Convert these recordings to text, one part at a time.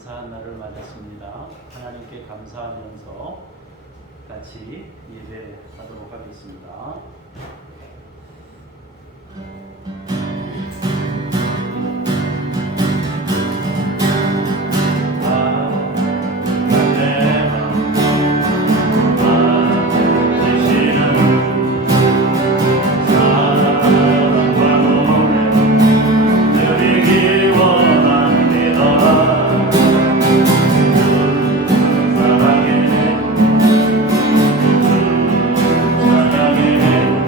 감사한 날을 맞았습니다. 하나님께 감사하면서 같이 예배하도록 하겠습니다. 사랑해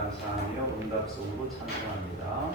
감사하며 응답송으로 찬송합니다.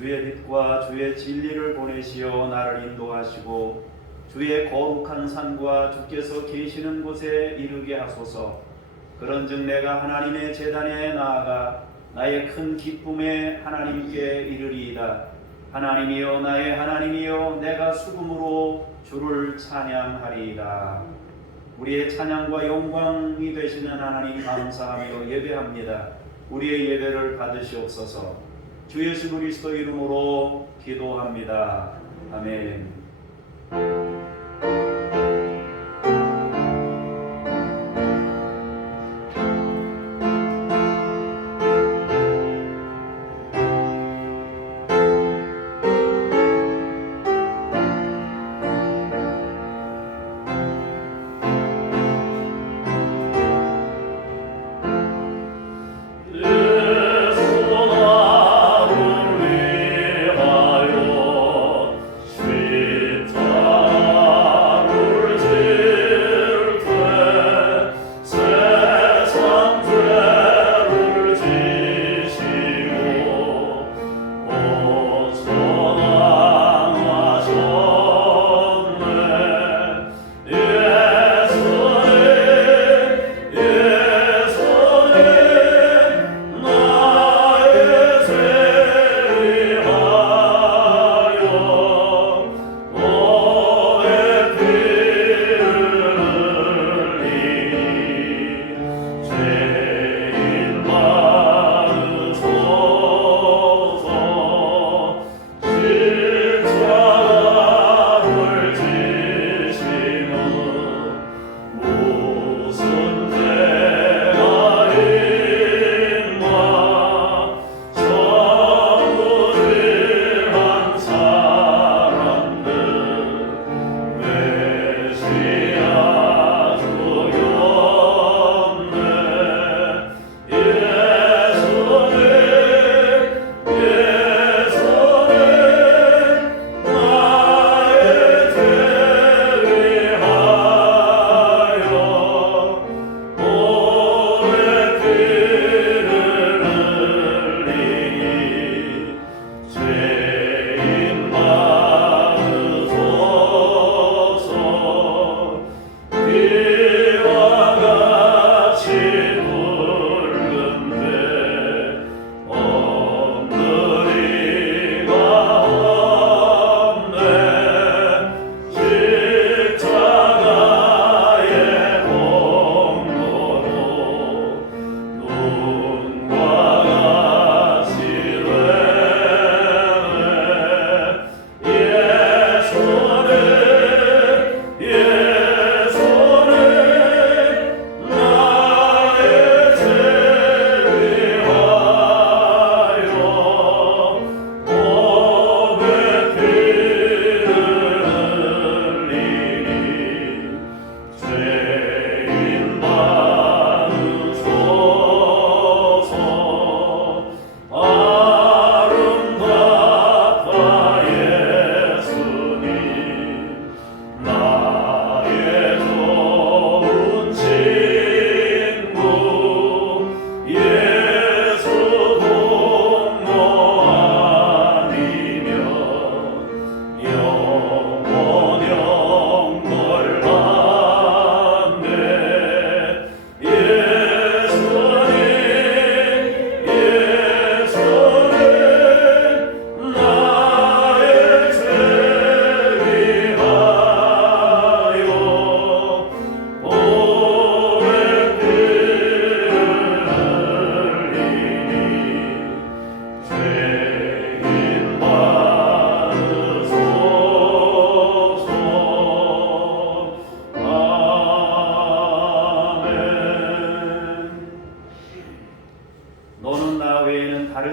주의 빛과 주의 진리를 보내시어 나를 인도하시고 주의 거룩한 산과 주께서 계시는 곳에 이르게 하소서. 그런즉 내가 하나님의 제단에 나아가 나의 큰 기쁨에 하나님께 이르리이다. 하나님이여 나의 하나님이여 내가 수금으로 주를 찬양하리이다. 우리의 찬양과 영광이 되시는 하나님 감사하며 예배합니다. 우리의 예배를 받으시옵소서. 주 예수 그리스도 이름으로 기도합니다. 아멘. 내 손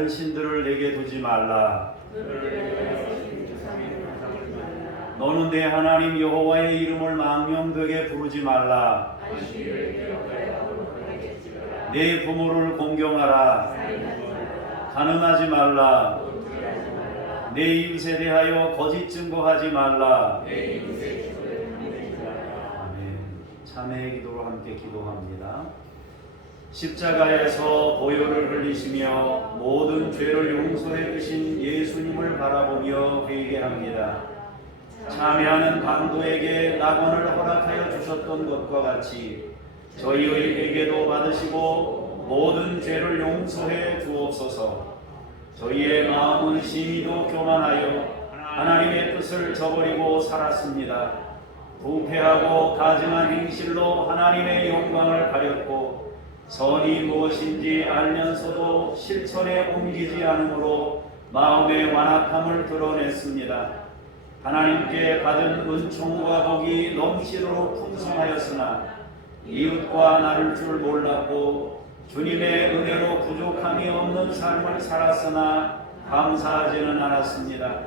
다른 신들을 내게 두지 말라. 너는 내 하나님 여호와의 이름을 망령되게 부르지 말라. 내 부모를 공경하라. 간음하지 말라. 내 이웃에 대하여 거짓 증거하지 말라. 아멘. 참회의 기도로 함께 기도합니다. 십자가에서 보혈을 흘리시며 모든 죄를 용서해 주신 예수님을 바라보며 회개합니다. 참회하는 강도에게 낙원을 허락하여 주셨던 것과 같이 저희의 회개도 받으시고 모든 죄를 용서해 주옵소서. 저희의 마음은 심히도 교만하여 하나님의 뜻을 저버리고 살았습니다. 부패하고 가증한 행실로 하나님의 영광을 가렸고 선이 무엇인지 알면서도 실천에 옮기지 않으므로 마음의 완악함을 드러냈습니다. 하나님께 받은 은총과 복이 넘치도록 풍성하였으나 이웃과 나눌 줄 몰랐고 주님의 은혜로 부족함이 없는 삶을 살았으나 감사하지는 않았습니다.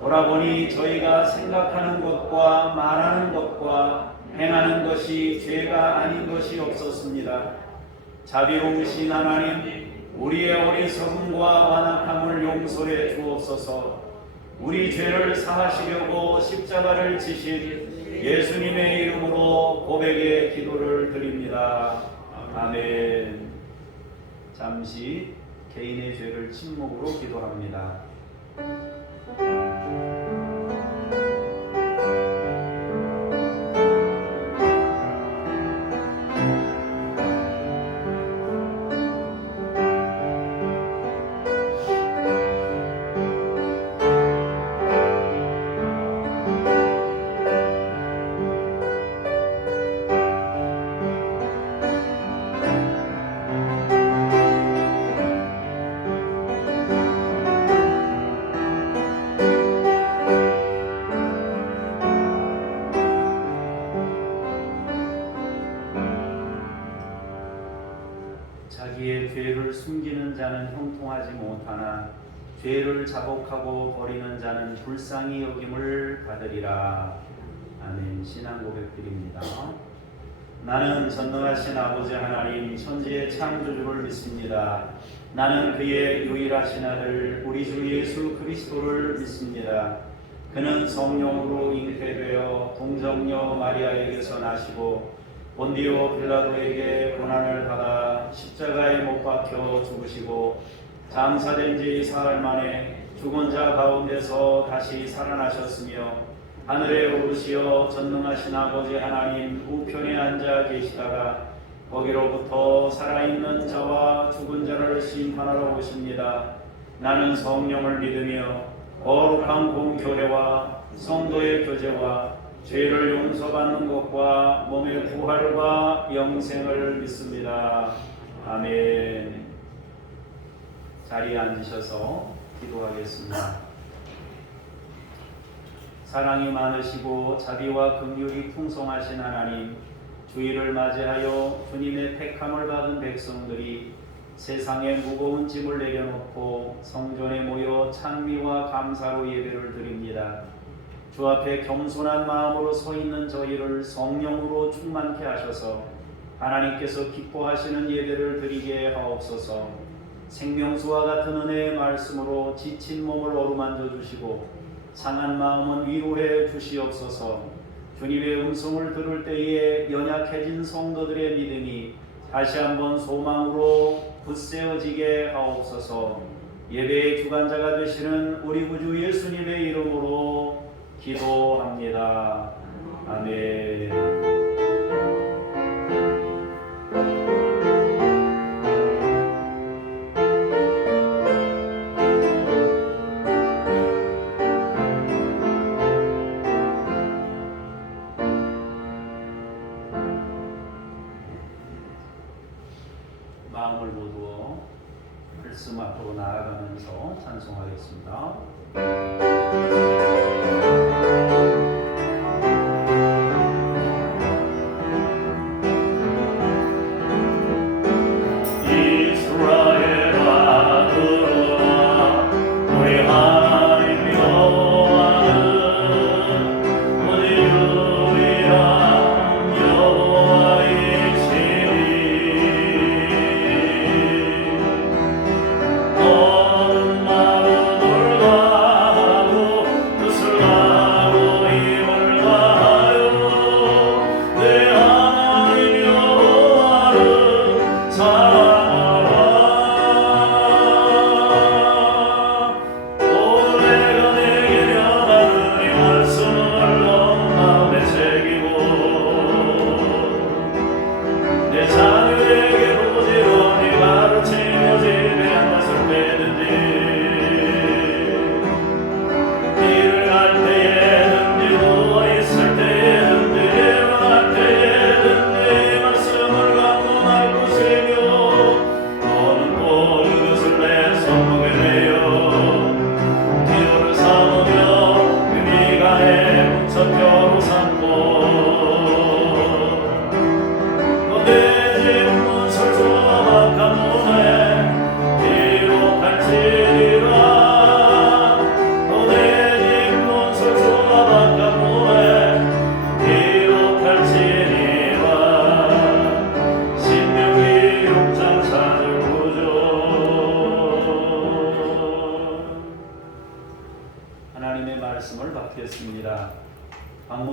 돌아보니 저희가 생각하는 것과 말하는 것과 행하는 것이 죄가 아닌 것이 없었습니다. 자비로우신 하나님, 우리의 어리석음과 완악함을 용서해 주옵소서. 우리 죄를 사하시려고 십자가를 지신 예수님의 이름으로 고백의 기도를 드립니다. 아멘. 잠시 개인의 죄를 침묵으로 기도합니다. 자기의 죄를 숨기는 자는 형통하지 못하나 죄를 자복하고 버리는 자는 불쌍히 여김을 받으리라. 아멘. 신앙 고백드립니다. 나는 전능하신 아버지 하나님 천지의 창조주를 믿습니다. 나는 그의 유일하신 아들 우리 주 예수 그리스도를 믿습니다. 그는 성령으로 잉태되어 동정녀 마리아에게서 나시고 본디오 빌라도에게 고난을 받아 십자가에 못 박혀 죽으시고 장사된 지 사흘 만에 죽은 자 가운데서 다시 살아나셨으며 하늘에 오르시어 전능하신 아버지 하나님 우편에 앉아 계시다가 거기로부터 살아있는 자와 죽은 자를 심판하러 오십니다. 나는 성령을 믿으며 거룩한 공교회와 성도의 교제와 죄를 용서받는 것과 몸의 부활과 영생을 믿습니다. 아멘. 자리에 앉으셔서 기도하겠습니다. 사랑이 많으시고 자비와 긍휼이 풍성하신 하나님, 주일을 맞이하여 주님의 택함을 받은 백성들이 세상의 무거운 짐을 내려놓고 성전에 모여 찬미와 감사로 예배를 드립니다. 주 앞에 겸손한 마음으로 서 있는 저희를 성령으로 충만케 하셔서 하나님께서 기뻐하시는 예배를 드리게 하옵소서. 생명수와 같은 은혜의 말씀으로 지친 몸을 어루만져 주시고 상한 마음은 위로해 주시옵소서. 주님의 음성을 들을 때에 연약해진 성도들의 믿음이 다시 한번 소망으로 굳세어지게 하옵소서. 예배의 주관자가 되시는 우리 구주 예수님의 이름으로 기도합니다. 아멘. 마음을 모두어 말씀 앞으로 나아가면서 찬송하겠습니다. 이스라엘 아들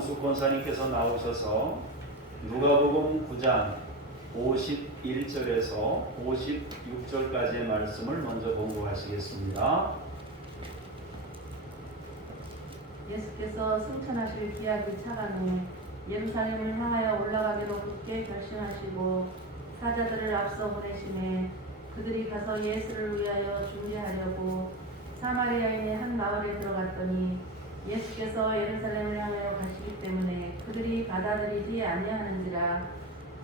강수 권사님께서 나오셔서 누가복음 9장 51절에서 56절까지의 말씀을 먼저 공부하시겠습니다. 예수께서 승천하실 기약이 차간 후 예루살렘을 향하여 올라가기로 굳게 결심하시고 사자들을 앞서 보내시매 그들이 가서 예수를 위하여 준비하려고 사마리아인의 한 마을에 들어갔더니 예수께서 예루살렘을 향하여 가시기 때문에 그들이 받아들이지 아니하는지라.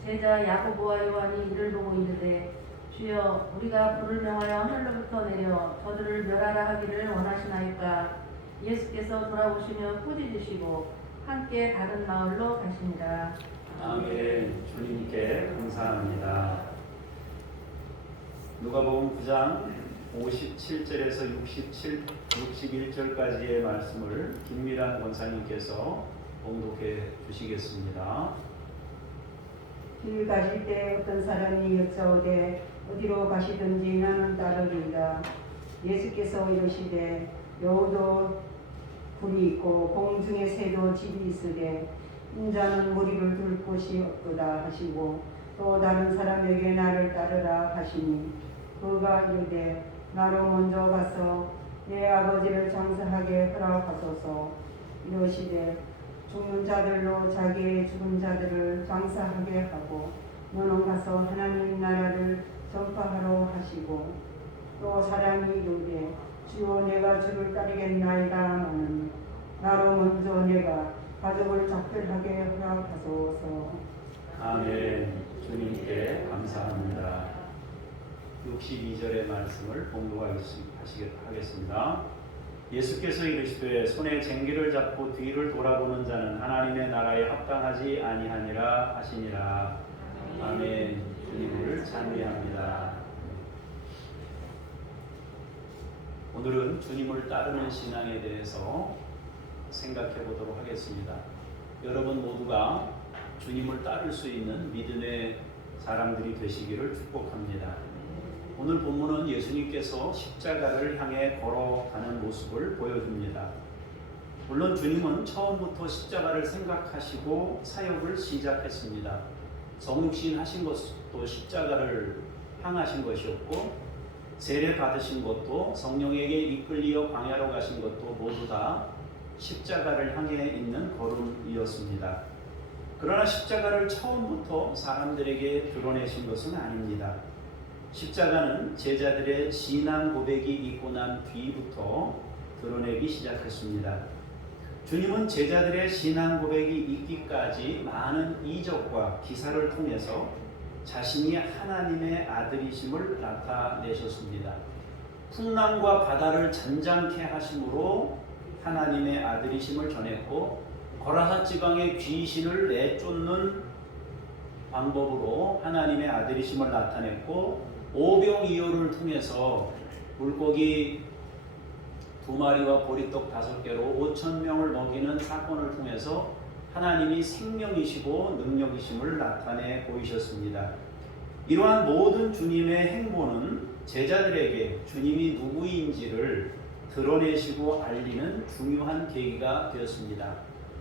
제자 야고보와 요한이 이를 보고 이르되 주여 우리가 불을 명하여 하늘로부터 내려 저들을 멸하라 하기를 원하시나이까. 예수께서 돌아보시며 꾸짖으시고 함께 다른 마을로 가시니라. 아멘. 주님께 감사합니다. 누가복음 9장 57절에서 61절까지의 말씀을 김미란 권사님께서 봉독해 주시겠습니다. 길 가실 때 어떤 사람이 여짜오되 어디로 가시든지 나는 따르리이다. 예수께서 이르시되 여우도 굴이 있고 공중의 새도 집이 있으되 인자는 무리를 둘 곳이 없도다 하시고 또 다른 사람에게 나를 따르라 하시니 그가 이르되 나로 먼저 가서 내 아버지를 장사하게 허락하소서. 이르시되 죽는 자들로 자기의 죽은 자들을 장사하게 하고 너는 가서 하나님 나라를 전파하러 하시고 또 사람이 이르되 주여 내가 주를 따르겠나이다 하는 나로 먼저 내가 가족을 작별하게 허락하소서. 아멘. 주님께 감사합니다. 62절의 말씀을 봉독하겠습니다. 예수께서 이르시되 손에 쟁기를 잡고 뒤를 돌아보는 자는 하나님의 나라에 합당하지 아니하니라 하시니라. 아멘. 주님을 찬미합니다. 오늘은 주님을 따르는 신앙에 대해서 생각해 보도록 하겠습니다. 여러분 모두가 주님을 따를 수 있는 믿음의 사람들이 되시기를 축복합니다. 오늘 본문은 예수님께서 십자가를 향해 걸어가는 모습을 보여줍니다. 물론 주님은 처음부터 십자가를 생각하시고 사역을 시작했습니다. 성육신 하신 것도 십자가를 향하신 것이었고 세례 받으신 것도 성령에게 이끌리어 광야로 가신 것도 모두 다 십자가를 향해 있는 걸음이었습니다. 그러나 십자가를 처음부터 사람들에게 드러내신 것은 아닙니다. 십자가는 제자들의 신앙 고백이 있고 난 뒤부터 드러내기 시작했습니다. 주님은 제자들의 신앙 고백이 있기까지 많은 이적과 기사를 통해서 자신이 하나님의 아들이심을 나타내셨습니다. 풍랑과 바다를 잔잔케 하심으로 하나님의 아들이심을 전했고 거라사 지방의 귀신을 내쫓는 방법으로 하나님의 아들이심을 나타냈고 오병이어를 통해서 물고기 2마리와 보리떡 5개로 5,000명을 먹이는 사건을 통해서 하나님이 생명이시고 능력이심을 나타내 보이셨습니다. 이러한 모든 주님의 행보는 제자들에게 주님이 누구인지를 드러내시고 알리는 중요한 계기가 되었습니다.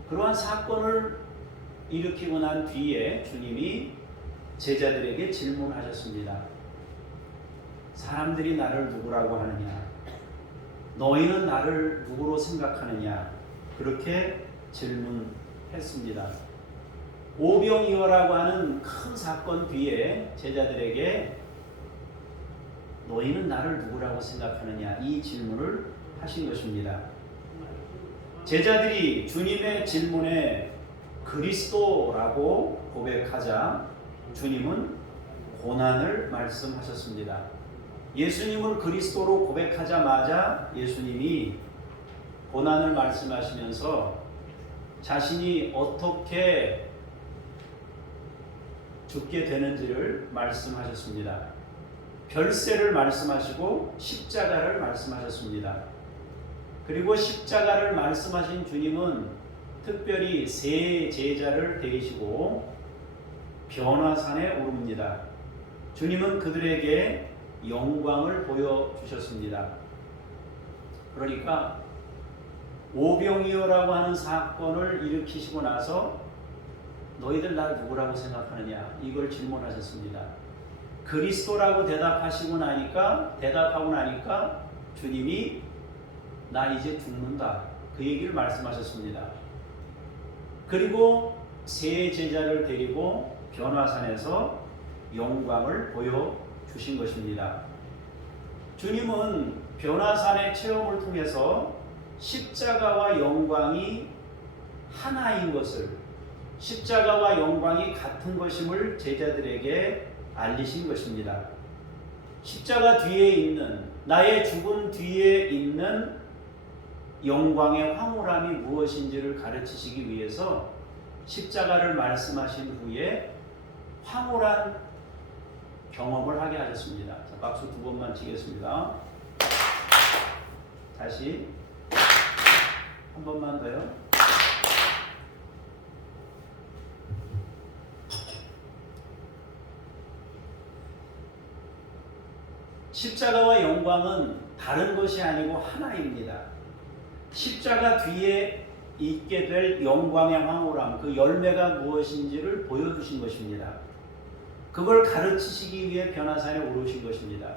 그러한 사건을 일으키고 난 뒤에 주님이 제자들에게 질문하셨습니다. 사람들이 나를 누구라고 하느냐? 너희는 나를 누구로 생각하느냐? 그렇게 질문했습니다. 오병이어라고 하는 큰 사건 뒤에 제자들에게 너희는 나를 누구라고 생각하느냐? 이 질문을 하신 것입니다. 제자들이 주님의 질문에 그리스도라고 고백하자 주님은 고난을 말씀하셨습니다. 예수님을 그리스도로 고백하자마자 예수님이 고난을 말씀하시면서 자신이 어떻게 죽게 되는지를 말씀하셨습니다. 별세를 말씀하시고 십자가를 말씀하셨습니다. 그리고 십자가를 말씀하신 주님은 특별히 세 제자를 데리시고 변화산에 오릅니다. 주님은 그들에게 영광을 보여주셨습니다. 그러니까 오병이어라고 하는 사건을 일으키시고 나서 너희들 날 누구라고 생각하느냐 이걸 질문하셨습니다. 그리스도라고 대답하고 나니까 주님이 나 이제 죽는다 그 얘기를 말씀하셨습니다. 그리고 세 제자를 데리고 변화산에서 영광을 보여주신 것입니다. 주님은 변화산의 체험을 통해서 십자가와 영광이 하나인 것을, 십자가와 영광이 같은 것임을 제자들에게 알리신 것입니다. 십자가 뒤에 있는, 나의 죽음 뒤에 있는 영광의 황홀함이 무엇인지를 가르치시기 위해서 십자가를 말씀하신 후에 황홀한 경험을 하게 하셨습니다. 자, 박수 2번만 치겠습니다. 다시 한 번만 더요. 십자가와 영광은 다른 것이 아니고 하나입니다. 십자가 뒤에 있게 될 영광의 황홀함, 그 열매가 무엇인지를 보여주신 것입니다. 그걸 가르치시기 위해 변화산에 오르신 것입니다.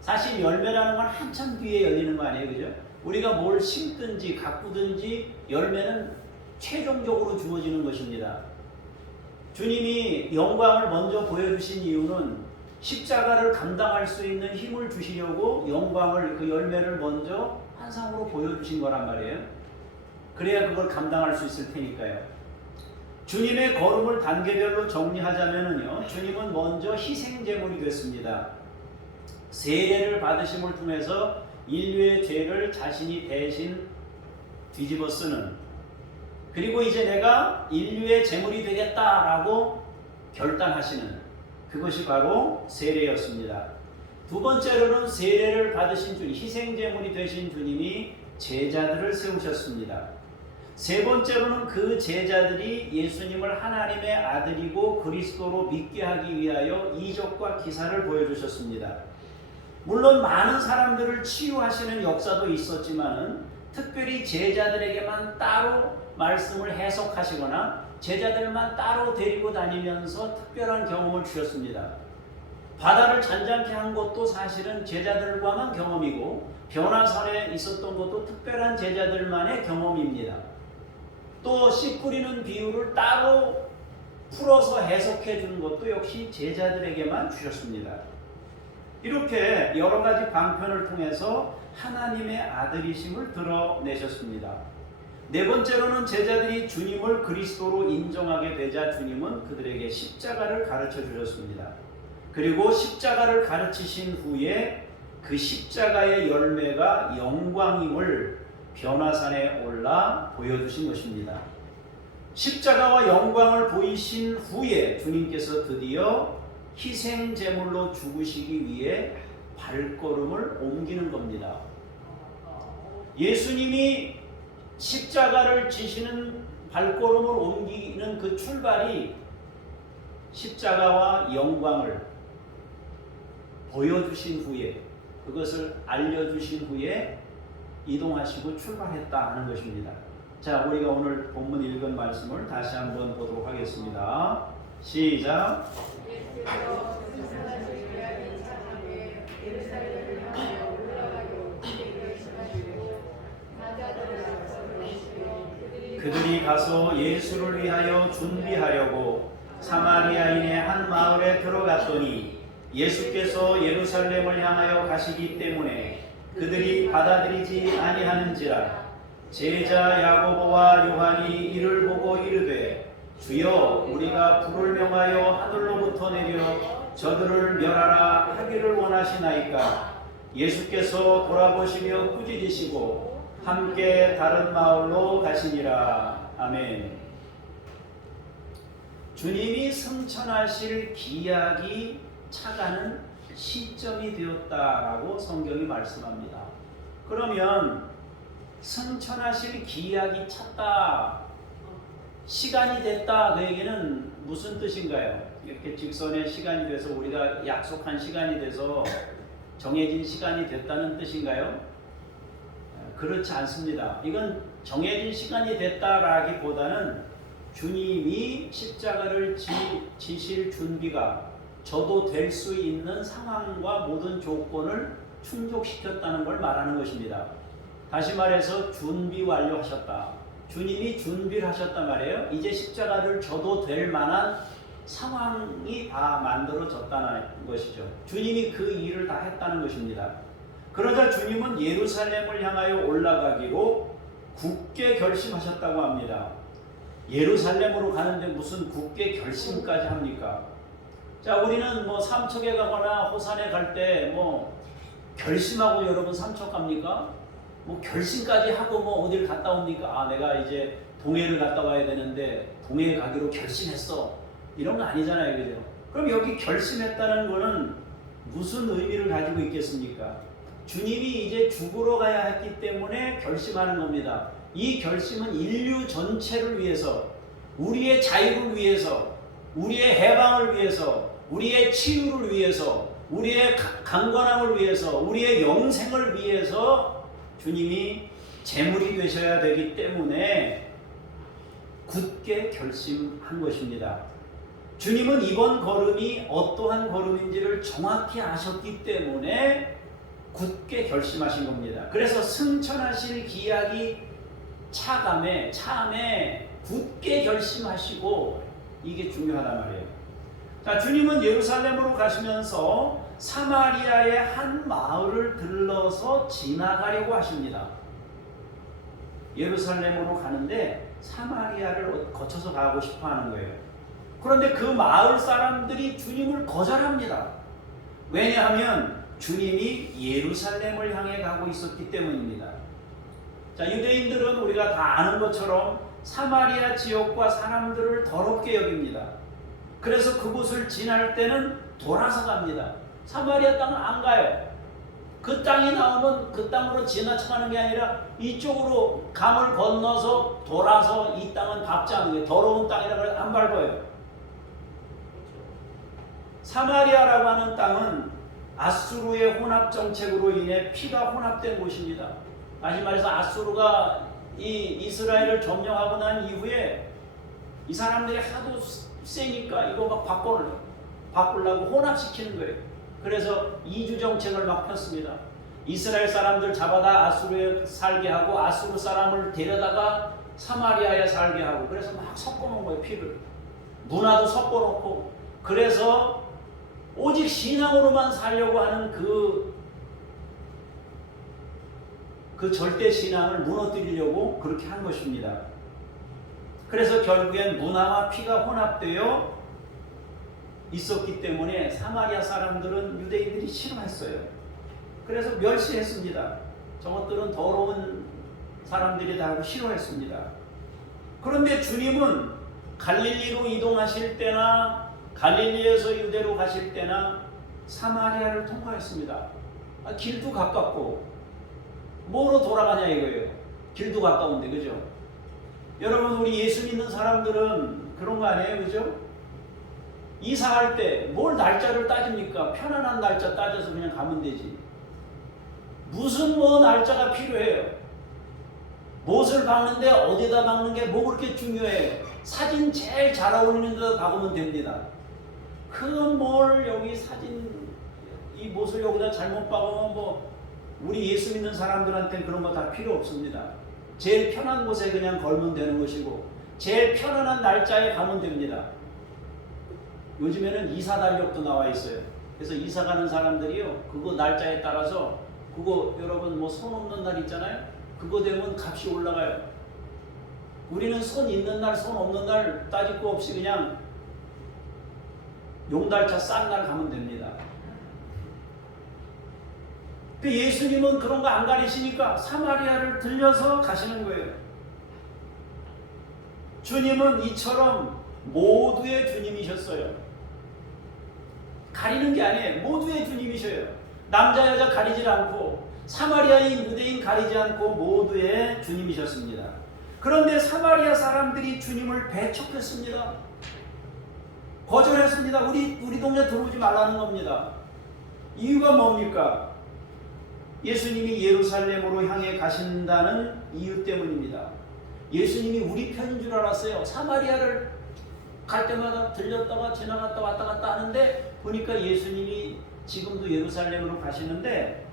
사실 열매라는 건 한참 뒤에 열리는 거 아니에요, 그죠? 우리가 뭘 심든지 가꾸든지 열매는 최종적으로 주어지는 것입니다. 주님이 영광을 먼저 보여주신 이유는 십자가를 감당할 수 있는 힘을 주시려고 영광을, 그 열매를 먼저 환상으로 보여주신 거란 말이에요. 그래야 그걸 감당할 수 있을 테니까요. 주님의 걸음을 단계별로 정리하자면요, 주님은 먼저 희생제물이 됐습니다. 세례를 받으심을 통해서 인류의 죄를 자신이 대신 뒤집어 쓰는, 그리고 이제 내가 인류의 제물이 되겠다라고 결단하시는, 그것이 바로 세례였습니다. 두 번째로는 세례를 받으신 주님, 희생제물이 되신 주님이 제자들을 세우셨습니다. 세 번째로는 그 제자들이 예수님을 하나님의 아들이고 그리스도로 믿게 하기 위하여 이적과 기사를 보여주셨습니다. 물론 많은 사람들을 치유하시는 역사도 있었지만 특별히 제자들에게만 따로 말씀을 해석하시거나 제자들만 따로 데리고 다니면서 특별한 경험을 주셨습니다. 바다를 잔잔케 한 것도 사실은 제자들과만 경험이고 변화산에 있었던 것도 특별한 제자들만의 경험입니다. 또 씨 뿌리는 비유를 따로 풀어서 해석해 주는 것도 역시 제자들에게만 주셨습니다. 이렇게 여러 가지 방편을 통해서 하나님의 아들이심을 드러내셨습니다. 네 번째로는 제자들이 주님을 그리스도로 인정하게 되자 주님은 그들에게 십자가를 가르쳐 주셨습니다. 그리고 십자가를 가르치신 후에 그 십자가의 열매가 영광임을 변화산에 올라 보여주신 것입니다. 십자가와 영광을 보이신 후에 주님께서 드디어 희생제물로 죽으시기 위해 발걸음을 옮기는 겁니다. 예수님이 십자가를 지시는 발걸음을 옮기는 그 출발이 십자가와 영광을 보여주신 후에, 그것을 알려주신 후에 이동하시고 출발했다 하는 것입니다. 자, 우리가 오늘 본문 읽은 말씀을 다시 한번 보도록 하겠습니다. 시작. 그들이 가서 예수를 위하여 준비하려고 사마리아인의 한 마을에 들어갔더니 예수께서 예루살렘을 향하여 가시기 때문에 그들이 받아들이지 아니하는지라. 제자 야고보와 요한이 이를 보고 이르되 주여, 우리가 불을 명하여 하늘로부터 내려 저들을 멸하라 하기를 원하시나이까. 예수께서 돌아보시며 꾸짖으시고 함께 다른 마을로 가시니라. 아멘. 주님이 승천하실 기약이 차가는 시점이 되었다라고 성경이 말씀합니다. 그러면 승천하실 기약이 찼다, 시간이 됐다, 그 얘기는 무슨 뜻인가요? 이렇게 직선의 시간이 돼서, 우리가 약속한 시간이 돼서 정해진 시간이 됐다는 뜻인가요? 그렇지 않습니다. 이건 정해진 시간이 됐다라기보다는 주님이 십자가를 지실 준비가 저도 될 수 있는 상황과 모든 조건을 충족시켰다는 걸 말하는 것입니다. 다시 말해서 준비 완료하셨다. 주님이 준비를 하셨단 말이에요. 이제 십자가를 져도 될 만한 상황이 다 만들어졌다는 것이죠. 주님이 그 일을 다 했다는 것입니다. 그러자 주님은 예루살렘을 향하여 올라가기로 굳게 결심하셨다고 합니다. 예루살렘으로 가는데 무슨 굳게 결심까지 합니까? 자, 우리는 뭐 삼척에 가거나 호산에 갈 때 뭐 결심하고 여러분 삼척 갑니까? 뭐 결심까지 하고 뭐 어딜 갔다 옵니까? 아, 내가 이제 동해를 갔다 와야 되는데 동해에 가기로 결심했어. 이런 거 아니잖아요, 그죠? 그럼 여기 결심했다는 거는 무슨 의미를 가지고 있겠습니까? 주님이 이제 죽으러 가야 했기 때문에 결심하는 겁니다. 이 결심은 인류 전체를 위해서, 우리의 자유를 위해서, 우리의 해방을 위해서, 우리의 치유를 위해서, 우리의 강건함을 위해서, 우리의 영생을 위해서 주님이 제물이 되셔야 되기 때문에 굳게 결심한 것입니다. 주님은 이번 걸음이 어떠한 걸음인지를 정확히 아셨기 때문에 굳게 결심하신 겁니다. 그래서 승천하실 기약이 참에 굳게 결심하시고, 이게 중요하단 말이에요. 자, 주님은 예루살렘으로 가시면서 사마리아의 한 마을을 들러서 지나가려고 하십니다. 예루살렘으로 가는데 사마리아를 거쳐서 가고 싶어 하는 거예요. 그런데 그 마을 사람들이 주님을 거절합니다. 왜냐하면 주님이 예루살렘을 향해 가고 있었기 때문입니다. 자, 유대인들은 우리가 다 아는 것처럼 사마리아 지역과 사람들을 더럽게 여깁니다. 그래서 그곳을 지날 때는 돌아서 갑니다. 사마리아 땅은 안 가요. 그 땅이 나오면 그 땅으로 지나쳐가는 게 아니라 이쪽으로 강을 건너서 돌아서 이 땅은 밟지 않는 거예요. 더러운 땅이라고 해서 안 밟아요. 사마리아라고 하는 땅은 아수르의 혼합 정책으로 인해 피가 혼합된 곳입니다. 다시 말해서 아수르가 이 이스라엘을 점령하고 난 이후에 이 사람들이 하도 세니까 이거 막 바꾸려고 혼합시키는 거예요. 그래서 이주 정책을 막 폈습니다. 이스라엘 사람들 잡아다 아수르에 살게 하고 아수르 사람을 데려다가 사마리아에 살게 하고, 그래서 막 섞어놓은 거예요. 피를 문화도 섞어놓고, 그래서 오직 신앙으로만 살려고 하는 그 절대 신앙을 무너뜨리려고 그렇게 한 것입니다. 그래서 결국엔 문화와 피가 혼합되어 있었기 때문에 사마리아 사람들은 유대인들이 싫어했어요. 그래서 멸시했습니다. 저것들은 더러운 사람들이다 하고 싫어했습니다. 그런데 주님은 갈릴리로 이동하실 때나 갈릴리에서 유대로 가실 때나 사마리아를 통과했습니다. 길도 가깝고 뭐로 돌아가냐 이거예요. 길도 가까운데, 그죠? 여러분, 우리 예수 믿는 사람들은 그런 거 아니에요, 그죠? 이사할 때 뭘 날짜를 따집니까? 편안한 날짜 따져서 그냥 가면 되지. 무슨 뭐 날짜가 필요해요? 못을 박는데 어디다 박는 게 뭐 그렇게 중요해요? 사진 제일 잘 어울리는 데다 박으면 됩니다. 그건 뭘 여기 사진 이 못을 여기다 잘못 박으면 뭐 우리 예수 믿는 사람들한테는 그런 거 다 필요 없습니다. 제일 편한 곳에 그냥 걸면 되는 것이고 제일 편안한 날짜에 가면 됩니다. 요즘에는 이사 달력도 나와 있어요. 그래서 이사 가는 사람들이요, 그거 날짜에 따라서 그거 여러분 뭐 손 없는 날 있잖아요. 그거 되면 값이 올라가요. 우리는 손 있는 날, 손 없는 날 따질 거 없이 그냥 용달차 싼 날 가면 됩니다. 예수님은 그런 거 안 가리시니까 사마리아를 들려서 가시는 거예요. 주님은 이처럼 모두의 주님이셨어요. 가리는 게 아니에요. 모두의 주님이셔요. 남자 여자 가리지 않고, 사마리아인 유대인 가리지 않고 모두의 주님이셨습니다. 그런데 사마리아 사람들이 주님을 배척했습니다. 거절했습니다. 우리 동네 들어오지 말라는 겁니다. 이유가 뭡니까? 예수님이 예루살렘으로 향해 가신다는 이유 때문입니다. 예수님이 우리 편인 줄 알았어요. 사마리아를 갈 때마다 들렸다가 지나갔다 왔다 갔다 하는데 보니까 예수님이 지금도 예루살렘으로 가시는데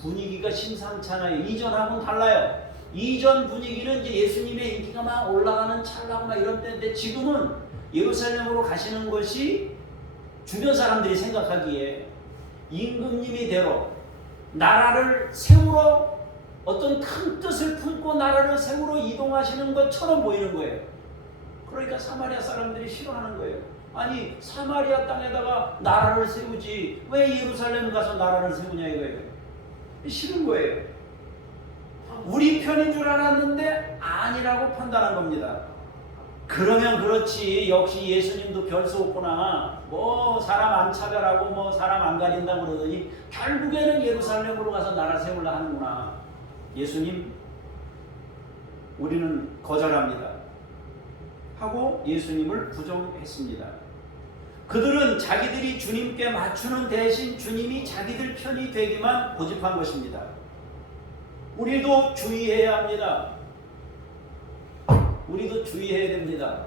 분위기가 심상찮아요. 이전하고는 달라요. 이전 분위기는 이제 예수님의 인기가 막 올라가는 찰나고 막 이런 때인데 지금은 예루살렘으로 가시는 것이 주변 사람들이 생각하기에 임금님이대로 나라를 세우러 어떤 큰 뜻을 품고 나라를 세우러 이동하시는 것처럼 보이는 거예요. 그러니까 사마리아 사람들이 싫어하는 거예요. 아니 사마리아 땅에다가 나라를 세우지 왜 예루살렘 가서 나라를 세우냐 이거예요. 싫은 거예요. 우리 편인 줄 알았는데 아니라고 판단한 겁니다. 그러면 그렇지 역시 예수님도 별 수 없구나. 뭐 사람 안 차별하고 뭐 사람 안 가린다 그러더니 결국에는 예루살렘으로 가서 나라 세우려 하는구나. 예수님 우리는 거절합니다. 하고 예수님을 부정했습니다. 그들은 자기들이 주님께 맞추는 대신 주님이 자기들 편이 되기만 고집한 것입니다. 우리도 주의해야 합니다. 우리도 주의해야 됩니다.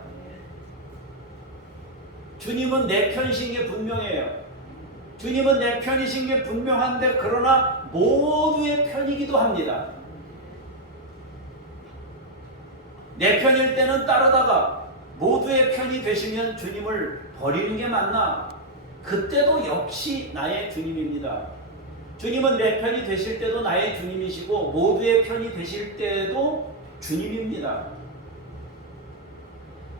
주님은 내 편이신 게 분명해요. 주님은 내 편이신 게 분명한데 그러나 모두의 편이기도 합니다. 내 편일 때는 따르다가 모두의 편이 되시면 주님을 버리는 게 맞나? 그때도 역시 나의 주님입니다. 주님은 내 편이 되실 때도 나의 주님이시고 모두의 편이 되실 때도 주님입니다.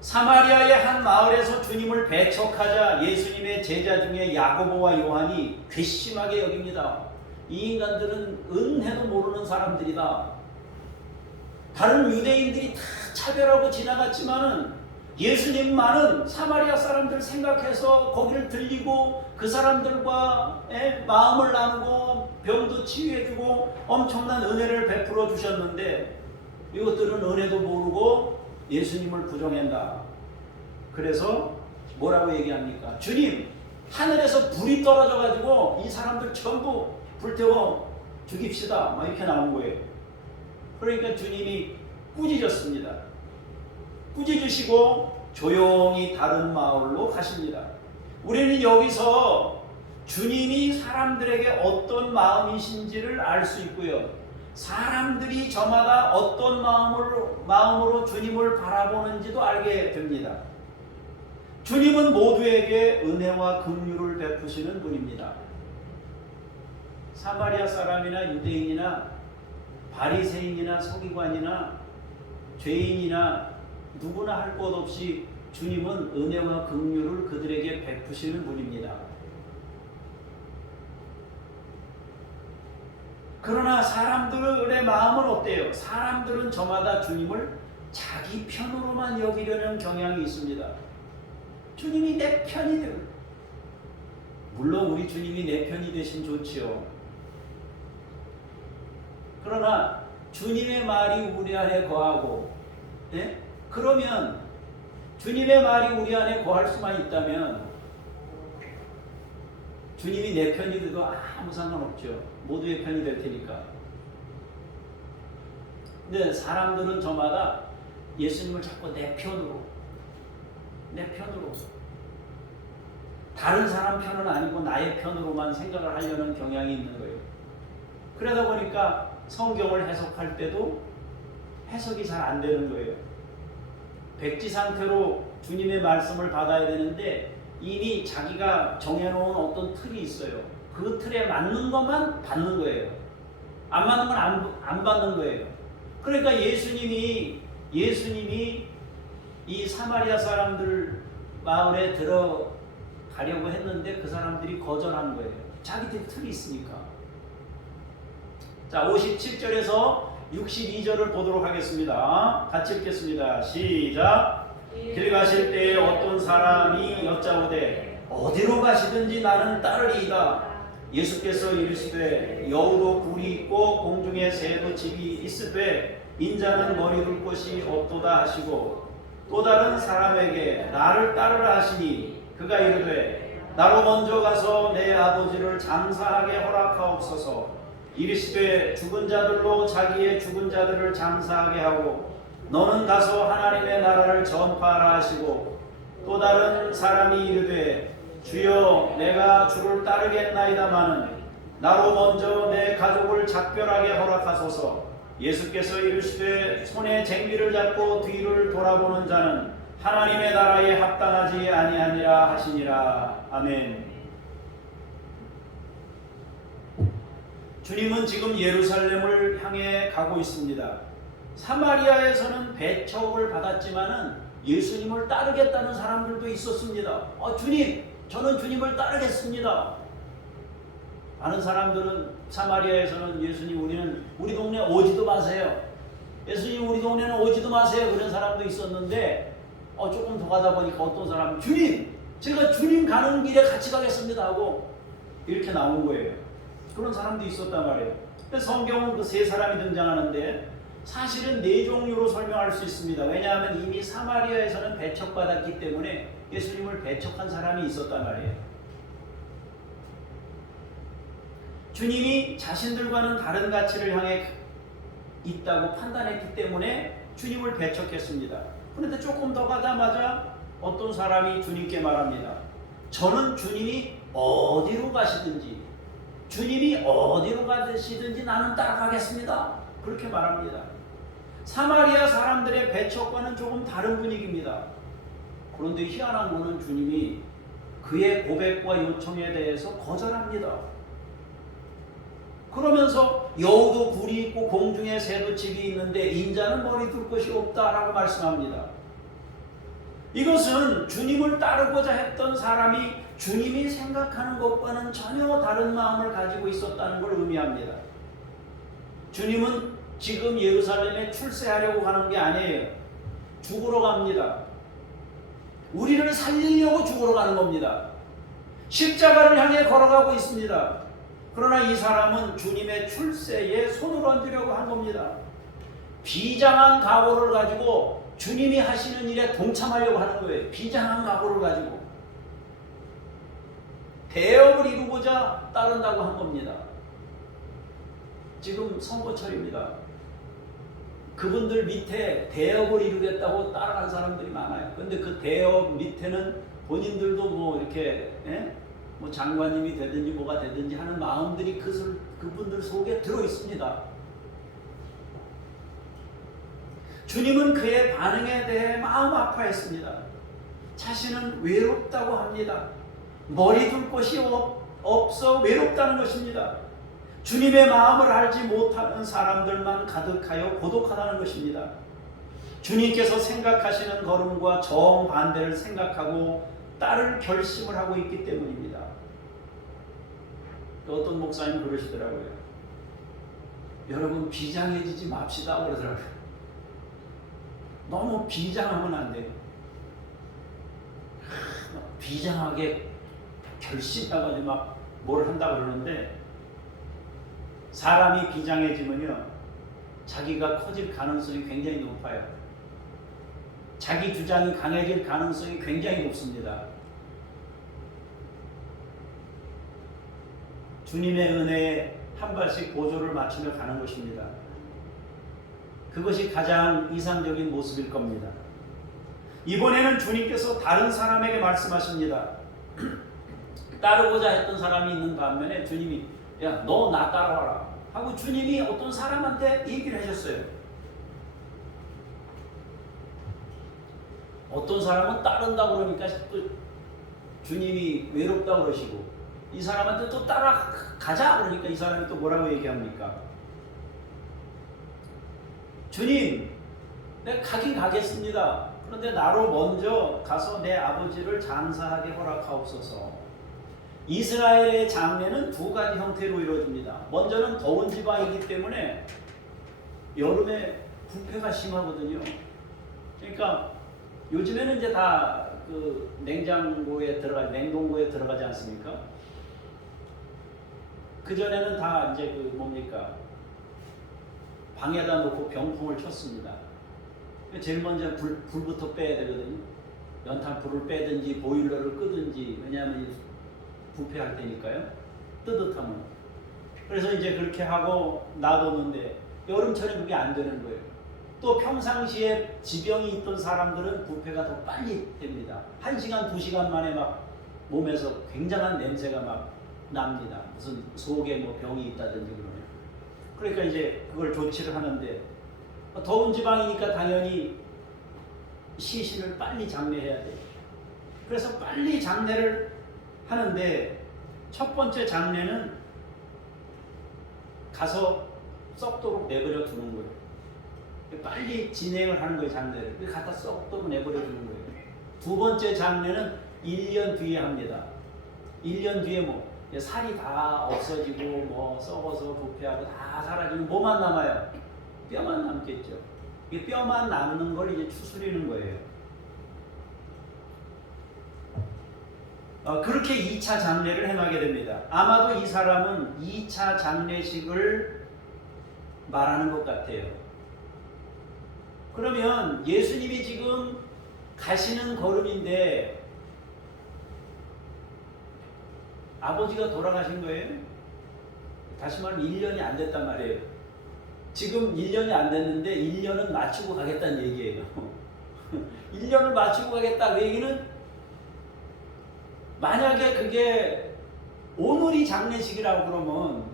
사마리아의 한 마을에서 주님을 배척하자 예수님의 제자 중에 야고보와 요한이 괘씸하게 여깁니다. 이 인간들은 은혜도 모르는 사람들이다. 다른 유대인들이 다 차별하고 지나갔지만은 예수님만은 사마리아 사람들 생각해서 거기를 들리고 그 사람들과 마음을 나누고 병도 치유해주고 엄청난 은혜를 베풀어 주셨는데 이것들은 은혜도 모르고 예수님을 부정한다. 그래서 뭐라고 얘기합니까? 주님 하늘에서 불이 떨어져 가지고 이 사람들 전부 불태워 죽입시다. 막 이렇게 나온 거예요. 그러니까 주님이 꾸짖었습니다. 꾸짖으시고 조용히 다른 마을로 가십니다. 우리는 여기서 주님이 사람들에게 어떤 마음이신지를 알 수 있고요. 사람들이 저마다 어떤 마음으로 주님을 바라보는지도 알게 됩니다. 주님은 모두에게 은혜와 긍휼을 베푸시는 분입니다. 사마리아 사람이나 유대인이나 바리새인이나 서기관이나 죄인이나 누구나 할 것 없이 주님은 은혜와 긍휼을 그들에게 베푸시는 분입니다. 그러나 사람들의 마음은 어때요? 사람들은 저마다 주님을 자기 편으로만 여기려는 경향이 있습니다. 주님이 내 편이 되고, 물론 우리 주님이 내 편이 되신 좋지요. 그러나 주님의 말이 우리 안에 거하고, 그러면 주님의 말이 우리 안에 거할 수만 있다면 주님이 내 편이 돼도 아무 상관없죠. 모두의 편이 될 테니까. 근데 사람들은 저마다 예수님을 자꾸 내 편으로 다른 사람 편은 아니고 나의 편으로만 생각을 하려는 경향이 있는 거예요. 그러다 보니까 성경을 해석할 때도 해석이 잘 안 되는 거예요. 백지 상태로 주님의 말씀을 받아야 되는데 이미 자기가 정해놓은 어떤 틀이 있어요. 그 틀에 맞는 것만 받는 거예요. 안 맞는 건 안 받는 거예요. 그러니까 예수님이 이 사마리아 사람들 마을에 들어가려고 했는데 그 사람들이 거절한 거예요. 자기들 틀이 있으니까. 자, 57절에서 62절을 보도록 하겠습니다. 같이 읽겠습니다. 시작. 길 가실 때에 어떤 사람이 여짜오되 어디로 가시든지 나는 따르리이다. 예수께서 이르시되 여우도 굴이 있고 공중에 새도 집이 있으되 인자는 머리 둘 곳이 없도다 하시고 또 다른 사람에게 나를 따르라 하시니 그가 이르되 나로 먼저 가서 내 아버지를 장사하게 허락하옵소서. 이르시되 죽은 자들로 자기의 죽은 자들을 장사하게 하고 너는 가서 하나님의 나라를 전파하라 하시고 또 다른 사람이 이르되 주여 내가 주를 따르겠나이다마는 나로 먼저 내 가족을 작별하게 허락하소서. 예수께서 이르시되 손에 쟁기를 잡고 뒤를 돌아보는 자는 하나님의 나라에 합당하지 아니하니라 하시니라. 아멘. 주님은 지금 예루살렘을 향해 가고 있습니다. 사마리아에서는 배척을 받았지만은 예수님을 따르겠다는 사람들도 있었습니다. 주님, 저는 주님을 따르겠습니다. 많은 사람들은 사마리아에서는 예수님 우리 동네 오지도 마세요. 예수님 우리 동네는 오지도 마세요. 그런 사람도 있었는데 조금 더 가다 보니까 어떤 사람은 주님, 제가 주님 가는 길에 같이 가겠습니다 하고 이렇게 나온 거예요. 그런 사람도 있었단 말이에요. 성경은 그 세 사람이 등장하는데 사실은 네 종류로 설명할 수 있습니다. 왜냐하면 이미 사마리아에서는 배척받았기 때문에 예수님을 배척한 사람이 있었단 말이에요. 주님이 자신들과는 다른 가치를 향해 있다고 판단했기 때문에 주님을 배척했습니다. 그런데 조금 더 가자마자 어떤 사람이 주님께 말합니다. 저는 주님이 어디로 가시든지 주님이 어디로 가시든지 나는 따라가겠습니다. 그렇게 말합니다. 사마리아 사람들의 배척과는 조금 다른 분위기입니다. 그런데 희한한 것은 주님이 그의 고백과 요청에 대해서 거절합니다. 그러면서 여우도 굴이 있고 공중에 새도 집이 있는데 인자는 머리 둘 것이 없다라고 말씀합니다. 이것은 주님을 따르고자 했던 사람이 주님이 생각하는 것과는 전혀 다른 마음을 가지고 있었다는 걸 의미합니다. 주님은 지금 예루살렘에 출세하려고 가는 게 아니에요. 죽으러 갑니다. 우리를 살리려고 죽으러 가는 겁니다. 십자가를 향해 걸어가고 있습니다. 그러나 이 사람은 주님의 출세에 손을 얹으려고 한 겁니다. 비장한 각오를 가지고 주님이 하시는 일에 동참하려고 하는 거예요. 비장한 각오를 가지고 대업을 이루고자 따른다고 한 겁니다. 지금 선거철입니다. 그분들 밑에 대업을 이루겠다고 따라간 사람들이 많아요. 그런데 그 대업 밑에는 본인들도 뭐 이렇게 뭐 장관님이 되든지 뭐가 되든지 하는 마음들이 그분들 속에 들어 있습니다. 주님은 그의 반응에 대해 마음 아파했습니다. 자신은 외롭다고 합니다. 머리 둘 곳이 없어 외롭다는 것입니다. 주님의 마음을 알지 못하는 사람들만 가득하여 고독하다는 것입니다. 주님께서 생각하시는 걸음과 정반대를 생각하고 따를 결심을 하고 있기 때문입니다. 어떤 목사님 그러시더라고요. 여러분 비장해지지 맙시다 그러더라고요. 너무 비장하면 안 돼요. 비장하게 결심하고 막 뭘 한다 그러는데 사람이 비장해지면요 자기가 커질 가능성이 굉장히 높아요. 자기 주장이 강해질 가능성이 굉장히 높습니다. 주님의 은혜에 한 발씩 보조를 맞추며 가는 것입니다. 그것이 가장 이상적인 모습일 겁니다. 이번에는 주님께서 다른 사람에게 말씀하십니다. 따르고자 했던 사람이 있는 반면에 주님이 야, 너 나 따라와라 하고 주님이 어떤 사람한테 얘기를 하셨어요. 어떤 사람은 따른다 그러니까 또 주님이 외롭다 그러시고 이 사람한테 또 따라가자 그러니까 이 사람이 또 뭐라고 얘기합니까? 주님, 내가 가긴 가겠습니다. 그런데 나로 먼저 가서 내 아버지를 장사하게 허락하옵소서. 이스라엘의 장례는 두 가지 형태로 이루어집니다. 먼저는 더운 지방이기 때문에 여름에 부패가 심하거든요. 그러니까 요즘에는 이제 다 그 냉동고에 들어가지 않습니까? 그 전에는 다 이제 그 뭡니까? 방에다 놓고 병풍을 쳤습니다. 제일 먼저 불부터 빼야 되거든요. 연탄 불을 빼든지 보일러를 끄든지 왜냐하면 부패할 때니까요. 뜨뜻하면. 그래서 이제 그렇게 하고 놔뒀는데 여름철에 그게 안 되는 거예요. 또 평상시에 지병이 있던 사람들은 부패가 더 빨리 됩니다. 1시간, 2시간 만에 막 몸에서 굉장한 냄새가 막 납니다. 무슨 속에 뭐 병이 있다든지 그러면. 그러니까 이제 그걸 조치를 하는데 더운 지방이니까 당연히 시신을 빨리 장례해야 돼요. 그래서 빨리 장례를 하는데 첫 번째 장례는 가서 썩도록 내버려 두는 거예요. 빨리 진행을 하는 거예요, 장례를. 갖다 썩도록 내버려 두는 거예요. 두 번째 장례는 1년 뒤에 합니다. 1년 뒤에 뭐 살이 다 없어지고 뭐 썩어서 부패하고 다 사라지고 뭐만 남아요? 뼈만 남겠죠. 이 뼈만 남는 걸 이제 추스리는 거예요. 그렇게 2차 장례를 행하게 됩니다. 아마도 이 사람은 2차 장례식을 말하는 것 같아요. 그러면 예수님이 지금 가시는 걸음인데 아버지가 돌아가신 거예요? 다시 말하면 1년이 안 됐단 말이에요. 지금 1년이 안 됐는데 1년은 맞추고 가겠다는 얘기예요. 1년을 맞추고 가겠다. 그 얘기는 만약에 그게 오늘이 장례식이라고 그러면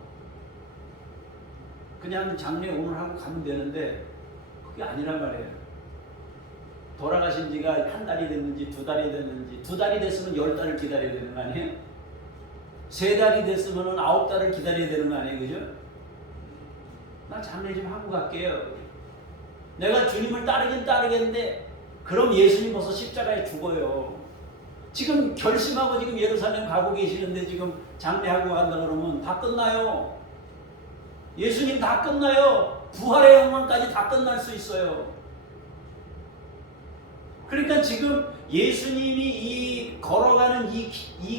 그냥 장례 오늘 하고 가면 되는데 그게 아니란 말이에요. 돌아가신 지가 1달이 됐는지 2달이 됐는지 2달이 됐으면 10달을 기다려야 되는 거 아니에요? 3달이 됐으면 9달을 기다려야 되는 거 아니에요? 그죠? 나 장례 좀 하고 갈게요. 내가 주님을 따르긴 따르겠는데 그럼 예수님 벌써 십자가에 죽어요. 지금 결심하고 지금 예루살렘 가고 계시는데 지금 장례하고 간다 그러면 다 끝나요. 예수님 다 끝나요. 부활의 영광까지 다 끝날 수 있어요. 그러니까 지금 예수님이 이 걸어가는 이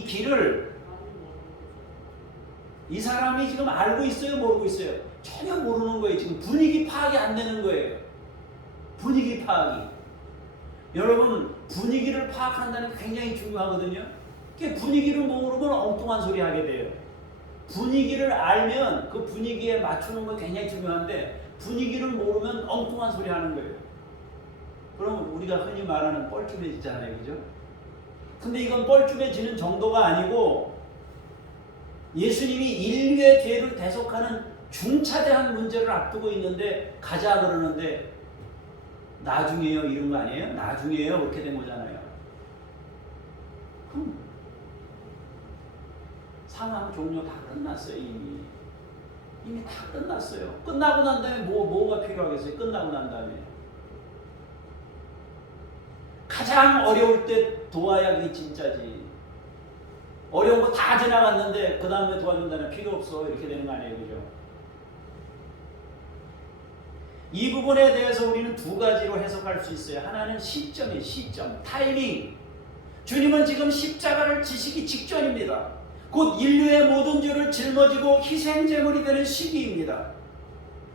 길을 이 사람이 지금 알고 있어요? 모르고 있어요? 전혀 모르는 거예요. 지금 분위기 파악이 안 되는 거예요. 분위기 파악이. 여러분 분위기를 파악한다는 게 굉장히 중요하거든요. 분위기를 모르면 엉뚱한 소리 하게 돼요. 분위기를 알면 그 분위기에 맞추는 거 굉장히 중요한데 분위기를 모르면 엉뚱한 소리 하는 거예요. 그러면 우리가 흔히 말하는 뻘쭘해지잖아요. 그죠? 근데 이건 뻘쭘해지는 정도가 아니고 예수님이 인류의 죄를 대속하는 중차대한 문제를 앞두고 있는데 가자 그러는데 나중에요 이런 거 아니에요? 나중에요 그렇게 된 거잖아요. 상황 종료 다 끝났어요. 이미 다 끝났어요. 끝나고 난 다음에 뭐가 필요하겠어요? 끝나고 난 다음에 가장 어려울 때 도와야 그게 진짜지. 어려운 거 다 지나갔는데 그 다음에 도와준다는 필요 없어 이렇게 되는 거 아니에요, 그죠? 이 부분에 대해서 우리는 두 가지로 해석할 수 있어요. 하나는 시점이에요. 시점, 타이밍. 주님은 지금 십자가를 지시기 직전입니다. 곧 인류의 모든 죄를 짊어지고 희생제물이 되는 시기입니다.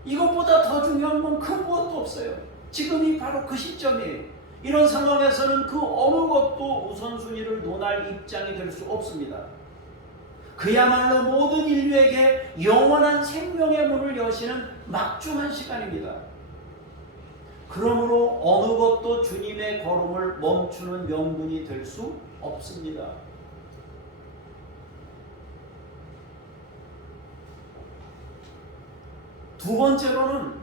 이것보다 더 중요한 건 그 무엇도 없어요. 지금이 바로 그 시점이에요. 이런 상황에서는 그 어느 것도 우선순위를 논할 입장이 될 수 없습니다. 그야말로 모든 인류에게 영원한 생명의 문을 여시는 막중한 시간입니다. 그러므로 어느 것도 주님의 걸음을 멈추는 명분이 될 수 없습니다. 두 번째로는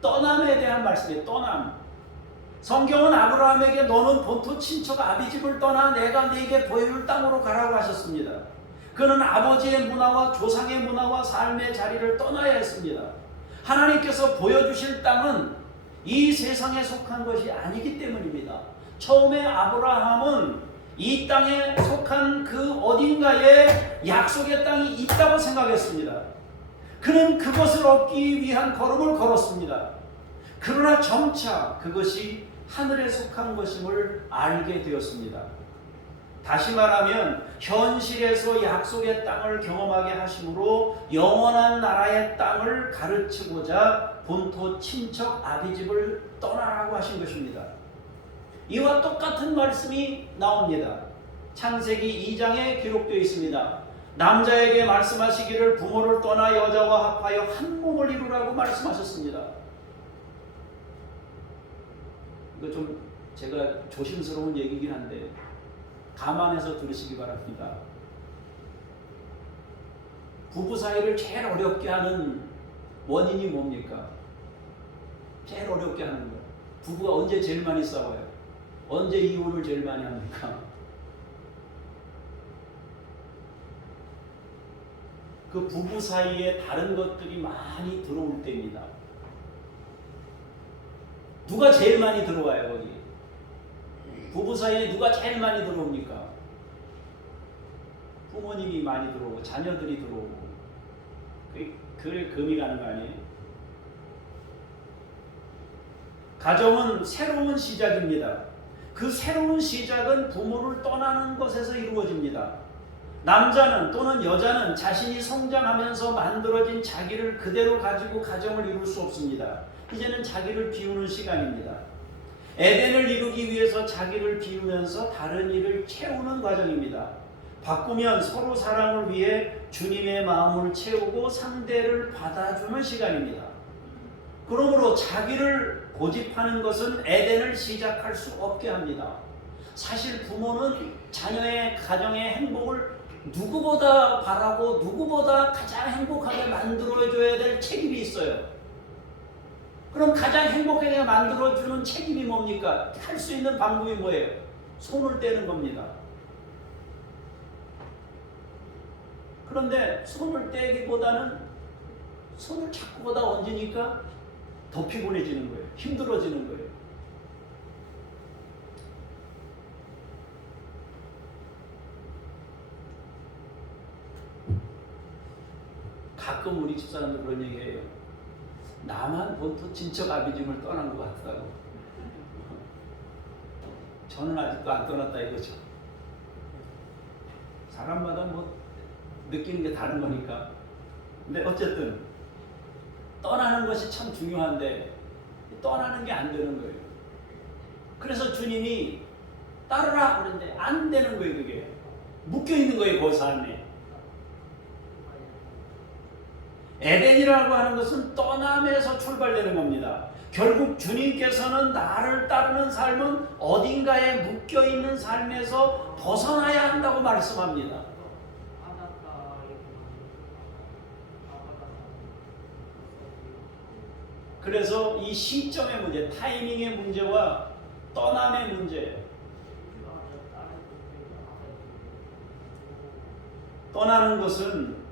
떠남에 대한 말씀이에요. 떠남. 성경은 아브라함에게 너는 본토 친척 아비집을 떠나 내가 네게 보여줄 땅으로 가라고 하셨습니다. 그는 아버지의 문화와 조상의 문화와 삶의 자리를 떠나야 했습니다. 하나님께서 보여주실 땅은 이 세상에 속한 것이 아니기 때문입니다. 처음에 아브라함은 이 땅에 속한 그 어딘가에 약속의 땅이 있다고 생각했습니다. 그는 그것을 얻기 위한 걸음을 걸었습니다. 그러나 점차 그것이 하늘에 속한 것임을 알게 되었습니다. 다시 말하면 현실에서 약속의 땅을 경험하게 하심으로 영원한 나라의 땅을 가르치고자 본토 친척 아비집을 떠나라고 하신 것입니다. 이와 똑같은 말씀이 나옵니다. 창세기 2장에 기록되어 있습니다. 남자에게 말씀하시기를 부모를 떠나 여자와 합하여 한 몸을 이루라고 말씀하셨습니다. 이거 좀 제가 조심스러운 얘기긴 한데 감안해서 들으시기 바랍니다. 부부 사이를 제일 어렵게 하는 원인이 뭡니까? 제일 어렵게 하는 거예요. 부부가 언제 제일 많이 싸워요? 언제 이혼을 제일 많이 합니까? 그 부부 사이에 다른 것들이 많이 들어올 때입니다. 누가 제일 많이 들어와요, 거기? 부부 사이에 누가 제일 많이 들어옵니까? 부모님이 많이 들어오고, 자녀들이 들어오고. 그래, 금이 가는 거 아니에요? 가정은 새로운 시작입니다. 그 새로운 시작은 부모를 떠나는 것에서 이루어집니다. 남자는 또는 여자는 자신이 성장하면서 만들어진 자기를 그대로 가지고 가정을 이룰 수 없습니다. 이제는 자기를 비우는 시간입니다. 에덴을 이루기 위해서 자기를 비우면서 다른 일을 채우는 과정입니다. 바꾸면 서로 사랑을 위해 주님의 마음을 채우고 상대를 받아주는 시간입니다. 그러므로 자기를 고집하는 것은 에덴을 시작할 수 없게 합니다. 사실 부모는 자녀의 가정의 행복을 누구보다 바라고 누구보다 가장 행복하게 만들어줘야 될 책임이 있어요. 그럼 가장 행복하게 만들어주는 책임이 뭡니까? 할 수 있는 방법이 뭐예요? 손을 떼는 겁니다. 그런데 손을 떼기보다는 손을 자꾸보다 얹으니까 더 피곤해지는 거예요. 힘들어지는 거예요. 가끔 우리 집사람들 그런 얘기해요. 나만 본토 친척 아비집을 떠난 것 같다고. 저는 아직도 안 떠났다 이거죠. 사람마다 뭐 느끼는 게 다른 거니까. 근데 어쨌든 떠나는 것이 참 중요한데 떠나는 게 안 되는 거예요. 그래서 주님이 따르라 그러는데 안 되는 거예요. 그게 묶여 있는 거예요. 그 삶에. 에덴이라고 하는 것은 떠남에서 출발되는 겁니다. 결국 주님께서는 나를 따르는 삶은 어딘가에 묶여있는 삶에서 벗어나야 한다고 말씀합니다. 그래서 이 시점의 문제, 타이밍의 문제와 떠남의 문제, 떠나는 것은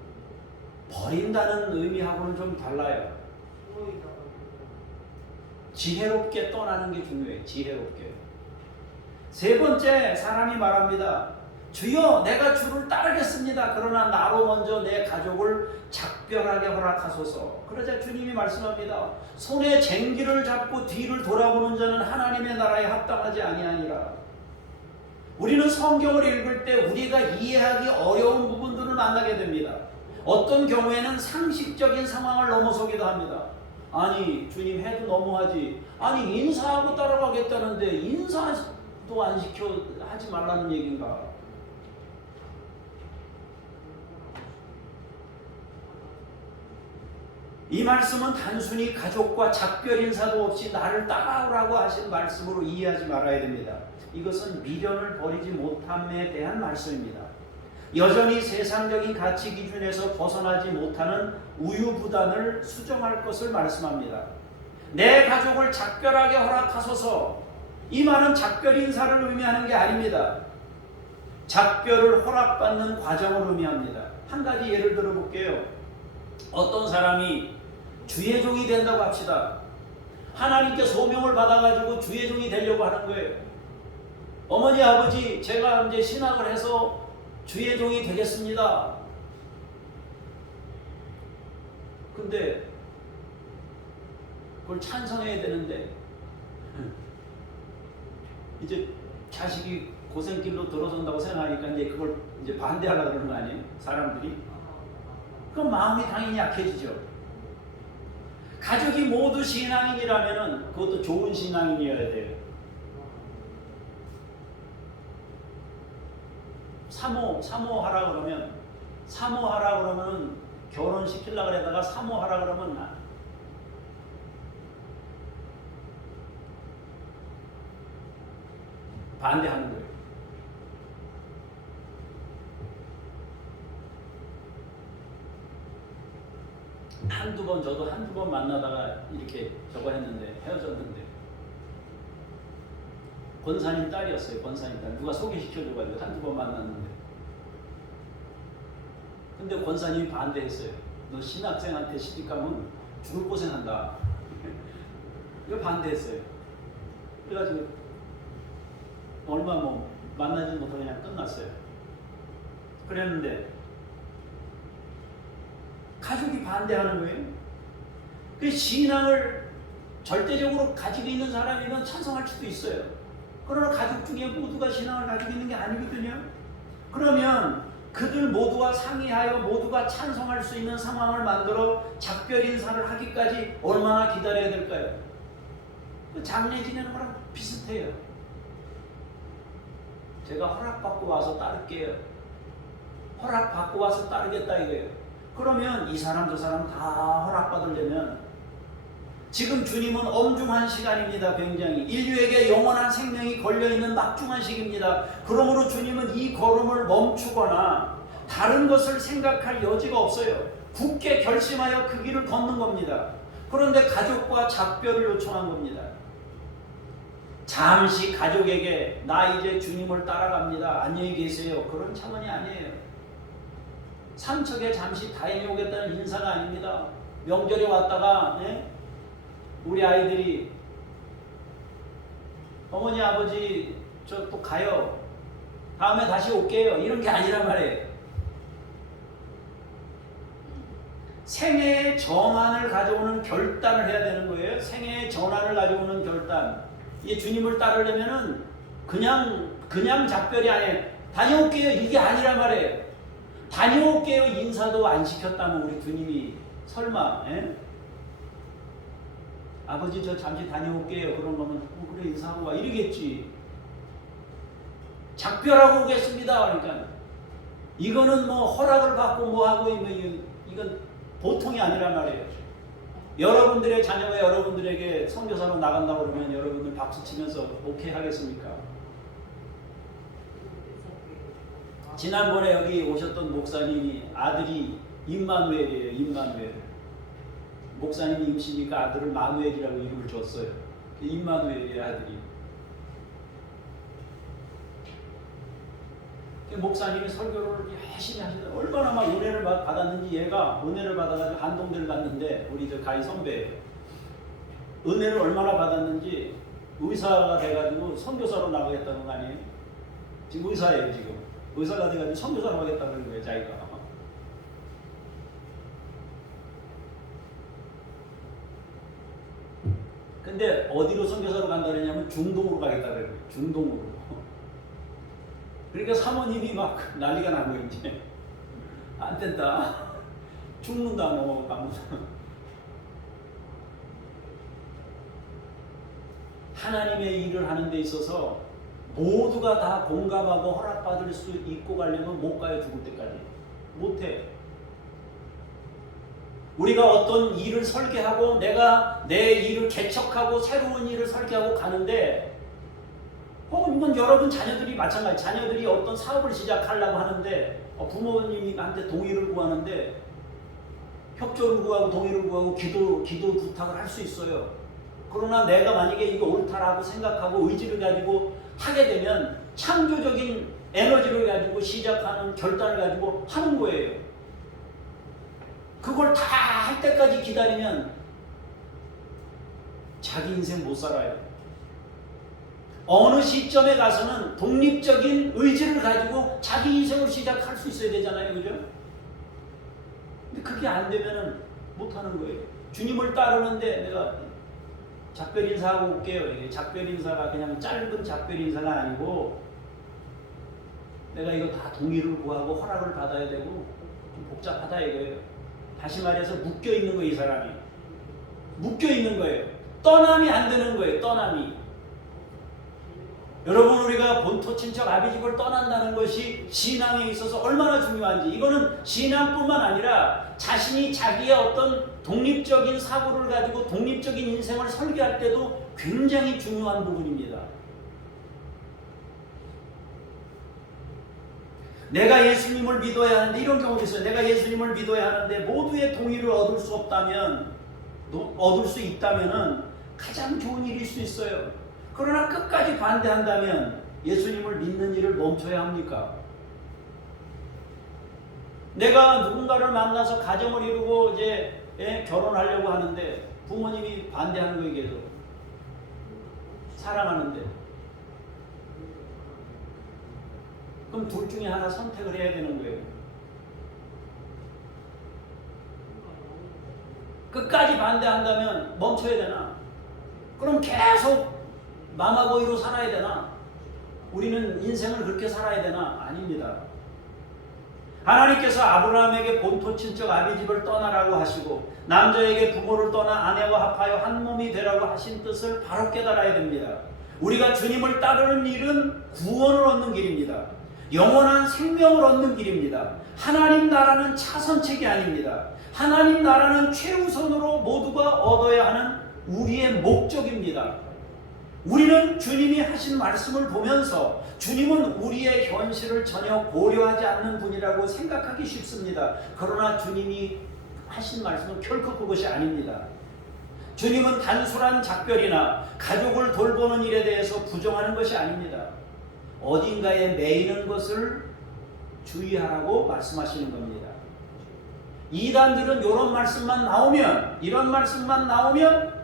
버린다는 의미하고는 좀 달라요. 지혜롭게 떠나는 게 중요해요. 지혜롭게. 세 번째, 사람이 말합니다. 주여, 내가 주를 따르겠습니다. 그러나 나로 먼저 내 가족을 작별하게 허락하소서. 그러자 주님이 말씀합니다. 손에 쟁기를 잡고 뒤를 돌아보는 자는 하나님의 나라에 합당하지 아니하니라. 우리는 성경을 읽을 때 우리가 이해하기 어려운 부분들을 만나게 됩니다. 어떤 경우에는 상식적인 상황을 넘어서기도 합니다. 아니, 주님 해도 너무하지. 아니, 인사하고 따라가겠다는데 인사도 안 시켜 하지 말라는 얘기인가? 이 말씀은 단순히 가족과 작별 인사도 없이 나를 따라오라고 하신 말씀으로 이해하지 말아야 됩니다. 이것은 미련을 버리지 못함에 대한 말씀입니다. 여전히 세상적인 가치 기준에서 벗어나지 못하는 우유부단을 수정할 것을 말씀합니다. 내 가족을 작별하게 허락하소서. 이 말은 작별 인사를 의미하는 게 아닙니다. 작별을 허락받는 과정을 의미합니다. 한 가지 예를 들어 볼게요. 어떤 사람이 주의 종이 된다고 합시다. 하나님께 소명을 받아가지고 주의 종이 되려고 하는 거예요. 어머니, 아버지, 제가 이제 신학을 해서 주의 종이 되겠습니다. 근데 그걸 찬성해야 되는데 이제 자식이 고생길로 들어선다고 생각하니까 이제 그걸 이제 반대하려고 그러는 거 아니에요? 사람들이. 그럼 마음이 당연히 약해지죠. 가족이 모두 신앙인이라면은 그것도 좋은 신앙인이어야 돼요. 사모하라 그러면 사모하라 그러면 결혼시키려고 그러다가 사모하라 그러면 반대하는 거예요. 저도 한두 번 만나다가 이렇게 저거 했는데 헤어졌는데 권사님 딸이었어요. 권사님 딸. 누가 소개시켜줘가지고 한두 번 만났는데 근데 권사님이 반대했어요. 너 신학생한테 시집가면 죽을 고생한다. 이거 반대했어요. 그래가지고 얼마 만나지 못하고 그냥 끝났어요. 그랬는데 가족이 반대하는 거예요. 그 신앙을 절대적으로 가지고 있는 사람이면 찬성할 수도 있어요. 그러나 가족 중에 모두가 신앙을 가지고 있는 게 아니거든요. 그러면 그들 모두가 상의하여 모두가 찬성할 수 있는 상황을 만들어 작별 인사를 하기까지 얼마나 기다려야 될까요? 장례 지내는 거랑 비슷해요. 제가 허락받고 와서 따를게요. 허락받고 와서 따르겠다 이거예요. 그러면 이 사람 저 사람 다 허락받으려면 지금 주님은 엄중한 시간입니다. 굉장히 인류에게 영원한 생명이 걸려있는 막중한 시기입니다. 그러므로 주님은 이 걸음을 멈추거나 다른 것을 생각할 여지가 없어요. 굳게 결심하여 그 길을 걷는 겁니다. 그런데 가족과 작별을 요청한 겁니다. 잠시 가족에게 나 이제 주님을 따라갑니다. 안녕히 계세요. 그런 차원이 아니에요. 삼척에 잠시 다녀오겠다는 인사가 아닙니다. 명절에 왔다가 우리 아이들이 어머니 아버지 저 또 가요. 다음에 다시 올게요. 이런 게 아니란 말이에요. 생애의 전환을 가져오는 결단을 해야 되는 거예요. 생애의 전환을 가져오는 결단. 이 주님을 따르려면은 그냥 작별이 아니에요. 다녀올게요. 이게 아니란 말이에요. 다녀올게요. 인사도 안 시켰다면 우리 주님이 설마 아버지 저 잠시 다녀올게요. 그런 거면 그래 인사하고 와 이러겠지. 작별하고 오겠습니다. 그러니까 이거는 허락을 받고 뭐하고 이건 보통이 아니란 말이에요. 여러분들의 자녀가 여러분들에게 선교사로 나간다고 그러면 여러분들 박수 치면서 오케이 하겠습니까? 지난번에 여기 오셨던 목사님이 아들이 임마누엘이에요. 임마누엘. 목사님이 임시니까 아들을 마누엘이라고 이름을 줬어요. 임마누엘의 아들이. 목사님이 설교를 열심히 하시더라고요. 얼마나 막 은혜를 받았는지 얘가 은혜를 받아가지고 한동대를 갔는데 우리 저 가희 선배 은혜를 얼마나 받았는지 의사가 돼가지고 선교사로 나가겠다는 거 아니에요? 지금 의사예요. 지금 의사가 돼가지고 선교사로 가겠다는 거예요. 자기가. 근데 어디로 선교사로 간다 그러냐면 중동으로 가겠다 그래요. 중동으로. 그러니까 사모님이 막 난리가 난 거예요. 이제 안 된다. 죽는다. 너 아무도. 하나님의 일을 하는 데 있어서 모두가 다 공감하고 허락받을 수 있고 가려면 못 가요. 죽을 때까지. 못해. 우리가 어떤 일을 설계하고 내가 내 일을 개척하고 새로운 일을 설계하고 가는데 이건 여러분 자녀들이 마찬가지. 자녀들이 어떤 사업을 시작하려고 하는데 부모님한테 동의를 구하는데 협조를 구하고 동의를 구하고 기도 부탁을 할 수 있어요. 그러나 내가 만약에 이거 옳다라고 생각하고 의지를 가지고 하게 되면 창조적인 에너지를 가지고 시작하는 결단을 가지고 하는 거예요. 그걸 다 할 때까지 기다리면 자기 인생 못 살아요. 어느 시점에 가서는 독립적인 의지를 가지고 자기 인생을 시작할 수 있어야 되잖아요. 그죠? 근데 그게 안 되면은 못 하는 거예요. 주님을 따르는데 내가 작별 인사하고 올게요. 작별 인사가 그냥 짧은 작별 인사가 아니고 내가 이거 다 동의를 구하고 허락을 받아야 되고 좀 복잡하다 이거예요. 다시 말해서 묶여 있는 거예요. 이 사람이. 묶여 있는 거예요. 떠남이 안 되는 거예요. 떠남이. 여러분, 우리가 본토 친척 아비집을 떠난다는 것이 신앙에 있어서 얼마나 중요한지, 이거는 신앙뿐만 아니라 자신이 자기의 어떤 독립적인 사고를 가지고 독립적인 인생을 설계할 때도 굉장히 중요한 부분입니다. 내가 예수님을 믿어야 하는데, 이런 경우도 있어요. 내가 예수님을 믿어야 하는데 모두의 동의를 얻을 수 없다면, 얻을 수 있다면은 가장 좋은 일일 수 있어요. 그러나 끝까지 반대한다면 예수님을 믿는 일을 멈춰야 합니까? 내가 누군가를 만나서 가정을 이루고 이제 결혼하려고 하는데 부모님이 반대하는 거에 계속 사랑하는데, 그럼 둘 중에 하나 선택을 해야 되는 거예요. 끝까지 반대한다면 멈춰야 되나? 그럼 계속 마마보이로 살아야 되나? 우리는 인생을 그렇게 살아야 되나? 아닙니다. 하나님께서 아브라함에게 본토 친척 아비집을 떠나라고 하시고 남자에게 부모를 떠나 아내와 합하여 한 몸이 되라고 하신 뜻을 바로 깨달아야 됩니다. 우리가 주님을 따르는 일은 구원을 얻는 길입니다. 영원한 생명을 얻는 길입니다. 하나님 나라는 차선책이 아닙니다. 하나님 나라는 최우선으로 모두가 얻어야 하는 우리의 목적입니다. 우리는 주님이 하신 말씀을 보면서 주님은 우리의 현실을 전혀 고려하지 않는 분이라고 생각하기 쉽습니다. 그러나 주님이 하신 말씀은 결코 그것이 아닙니다. 주님은 단순한 작별이나 가족을 돌보는 일에 대해서 부정하는 것이 아닙니다. 어딘가에 매이는 것을 주의하라고 말씀하시는 겁니다. 이단들은 이런 말씀만 나오면, 이런 말씀만 나오면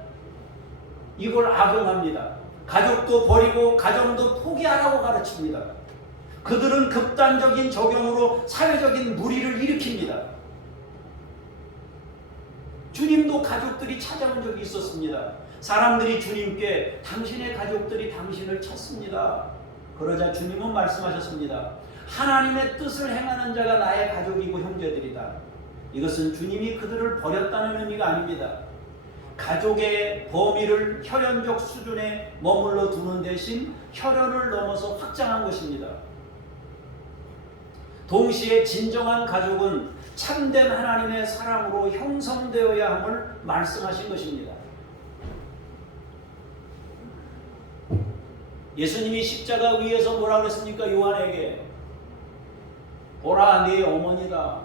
이걸 악용합니다. 가족도 버리고 가정도 포기하라고 가르칩니다. 그들은 극단적인 적용으로 사회적인 무리를 일으킵니다. 주님도 가족들이 찾아온 적이 있었습니다. 사람들이 주님께 당신의 가족들이 당신을 찾습니다. 그러자 주님은 말씀하셨습니다. 하나님의 뜻을 행하는 자가 나의 가족이고 형제들이다. 이것은 주님이 그들을 버렸다는 의미가 아닙니다. 가족의 범위를 혈연적 수준에 머물러 두는 대신 혈연을 넘어서 확장한 것입니다. 동시에 진정한 가족은 참된 하나님의 사랑으로 형성되어야 함을 말씀하신 것입니다. 예수님이 십자가 위에서 뭐라고 그랬습니까? 요한에게 보라 네 어머니다.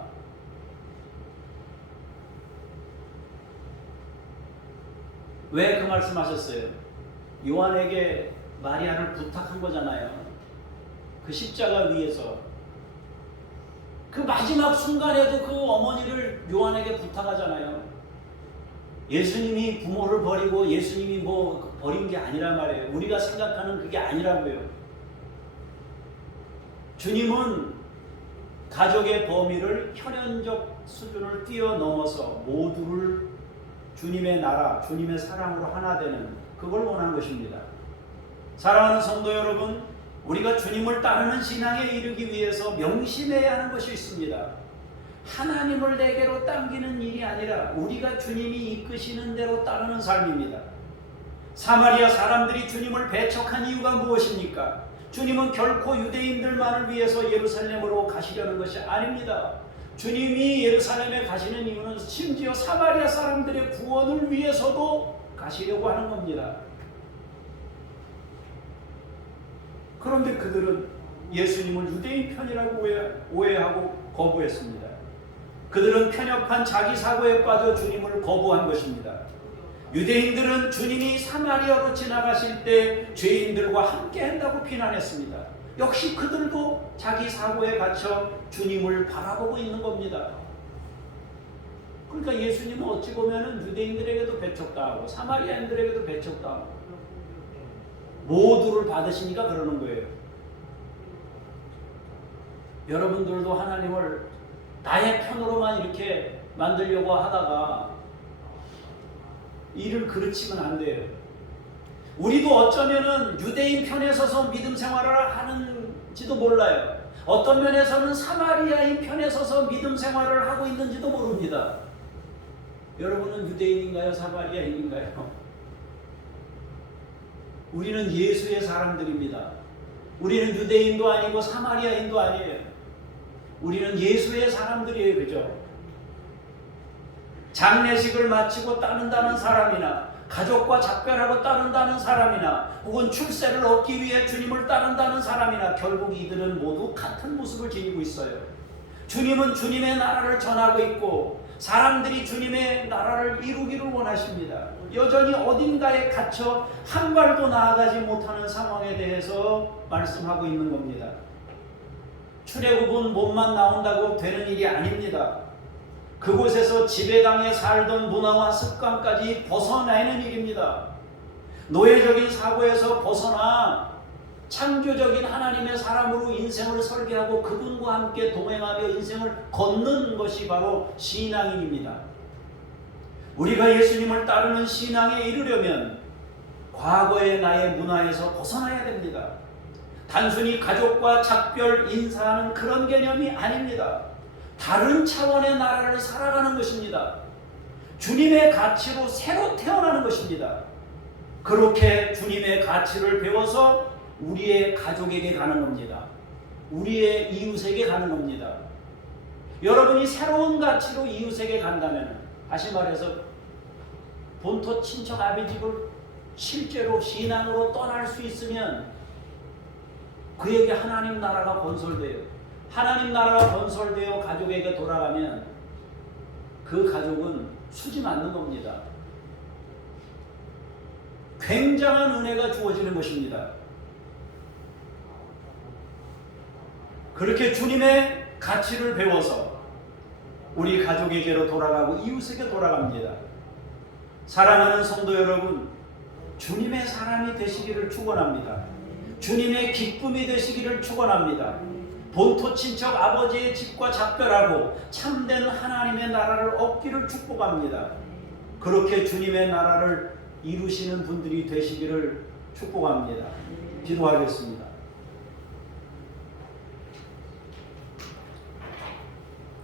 왜 그 말씀하셨어요? 요한에게 마리아를 부탁한 거잖아요. 그 십자가 위에서 그 마지막 순간에도 그 어머니를 요한에게 부탁하잖아요. 예수님이 부모를 버리고 예수님이 뭐 버린 게 아니란 말이에요. 우리가 생각하는 그게 아니라고요. 주님은 가족의 범위를 혈연적 수준을 뛰어넘어서 모두를 주님의 나라, 주님의 사랑으로 하나 되는 그걸 원한 것입니다. 사랑하는 성도 여러분, 우리가 주님을 따르는 신앙에 이르기 위해서 명심해야 하는 것이 있습니다. 하나님을 내게로 당기는 일이 아니라 우리가 주님이 이끄시는 대로 따르는 삶입니다. 사마리아 사람들이 주님을 배척한 이유가 무엇입니까? 주님은 결코 유대인들만을 위해서 예루살렘으로 가시려는 것이 아닙니다. 주님이 예루살렘에 가시는 이유는 심지어 사마리아 사람들의 구원을 위해서도 가시려고 하는 겁니다. 그런데 그들은 예수님을 유대인 편이라고 오해하고 거부했습니다. 그들은 편협한 자기 사고에 빠져 주님을 거부한 것입니다. 유대인들은 주님이 사마리아로 지나가실 때 죄인들과 함께 한다고 비난했습니다. 역시 그들도 자기 사고에 갇혀 주님을 바라보고 있는 겁니다. 그러니까 예수님은 어찌 보면 유대인들에게도 배척당하고 사마리아인들에게도 배척당하고 모두를 받으시니까 그러는 거예요. 여러분들도 하나님을 나의 편으로만 이렇게 만들려고 하다가 일을 그르치면 안 돼요. 우리도 어쩌면은 유대인 편에 서서 믿음 생활을 하는지도 몰라요. 어떤 면에서는 사마리아인 편에 서서 믿음 생활을 하고 있는지도 모릅니다. 여러분은 유대인인가요? 사마리아인인가요? 우리는 예수의 사람들입니다. 우리는 유대인도 아니고 사마리아인도 아니에요. 우리는 예수의 사람들이에요. 그죠? 장례식을 마치고 따른다는 사람이나 가족과 작별하고 따른다는 사람이나 혹은 출세를 얻기 위해 주님을 따른다는 사람이나 결국 이들은 모두 같은 모습을 지니고 있어요. 주님은 주님의 나라를 전하고 있고 사람들이 주님의 나라를 이루기를 원하십니다. 여전히 어딘가에 갇혀 한 발도 나아가지 못하는 상황에 대해서 말씀하고 있는 겁니다. 출애굽은 몸만 나온다고 되는 일이 아닙니다. 그곳에서 지배당에 살던 문화와 습관까지 벗어나는 일입니다. 노예적인 사고에서 벗어나 창조적인 하나님의 사람으로 인생을 설계하고 그분과 함께 동행하며 인생을 걷는 것이 바로 신앙인입니다. 우리가 예수님을 따르는 신앙에 이르려면 과거의 나의 문화에서 벗어나야 됩니다. 단순히 가족과 작별 인사하는 그런 개념이 아닙니다. 다른 차원의 나라를 살아가는 것입니다. 주님의 가치로 새로 태어나는 것입니다. 그렇게 주님의 가치를 배워서 우리의 가족에게 가는 겁니다. 우리의 이웃에게 가는 겁니다. 여러분이 새로운 가치로 이웃에게 간다면, 다시 말해서 본토 친척 아비집을 실제로 신앙으로 떠날 수 있으면 그에게 하나님 나라가 건설돼요. 하나님 나라가 건설되어 가족에게 돌아가면 그 가족은 수지 맞는 겁니다. 굉장한 은혜가 주어지는 것입니다. 그렇게 주님의 가치를 배워서 우리 가족에게로 돌아가고 이웃에게 돌아갑니다. 사랑하는 성도 여러분, 주님의 사람이 되시기를 축원합니다. 주님의 기쁨이 되시기를 축원합니다. 본토 친척 아버지의 집과 작별하고 참된 하나님의 나라를 얻기를 축복합니다. 그렇게 주님의 나라를 이루시는 분들이 되시기를 축복합니다. 기도하겠습니다.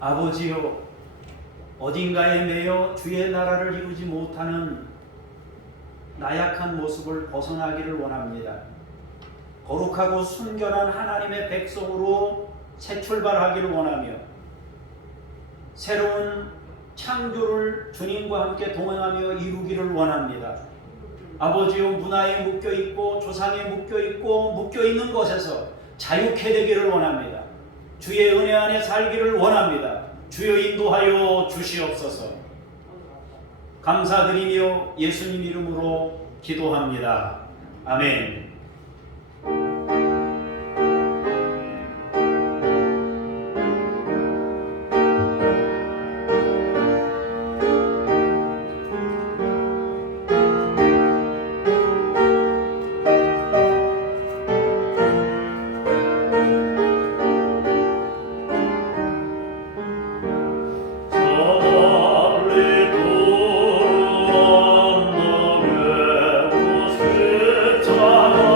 아버지여, 어딘가에 매여 주의 나라를 이루지 못하는 나약한 모습을 벗어나기를 원합니다. 거룩하고 순결한 하나님의 백성으로 새 출발하기를 원하며 새로운 창조를 주님과 함께 동행하며 이루기를 원합니다. 아버지여, 문화에 묶여있고 조상에 묶여있고 묶여있는 것에서 자유케 되기를 원합니다. 주의 은혜 안에 살기를 원합니다. 주여 인도하여 주시옵소서. 감사드리며 예수님 이름으로 기도합니다. 아멘. 자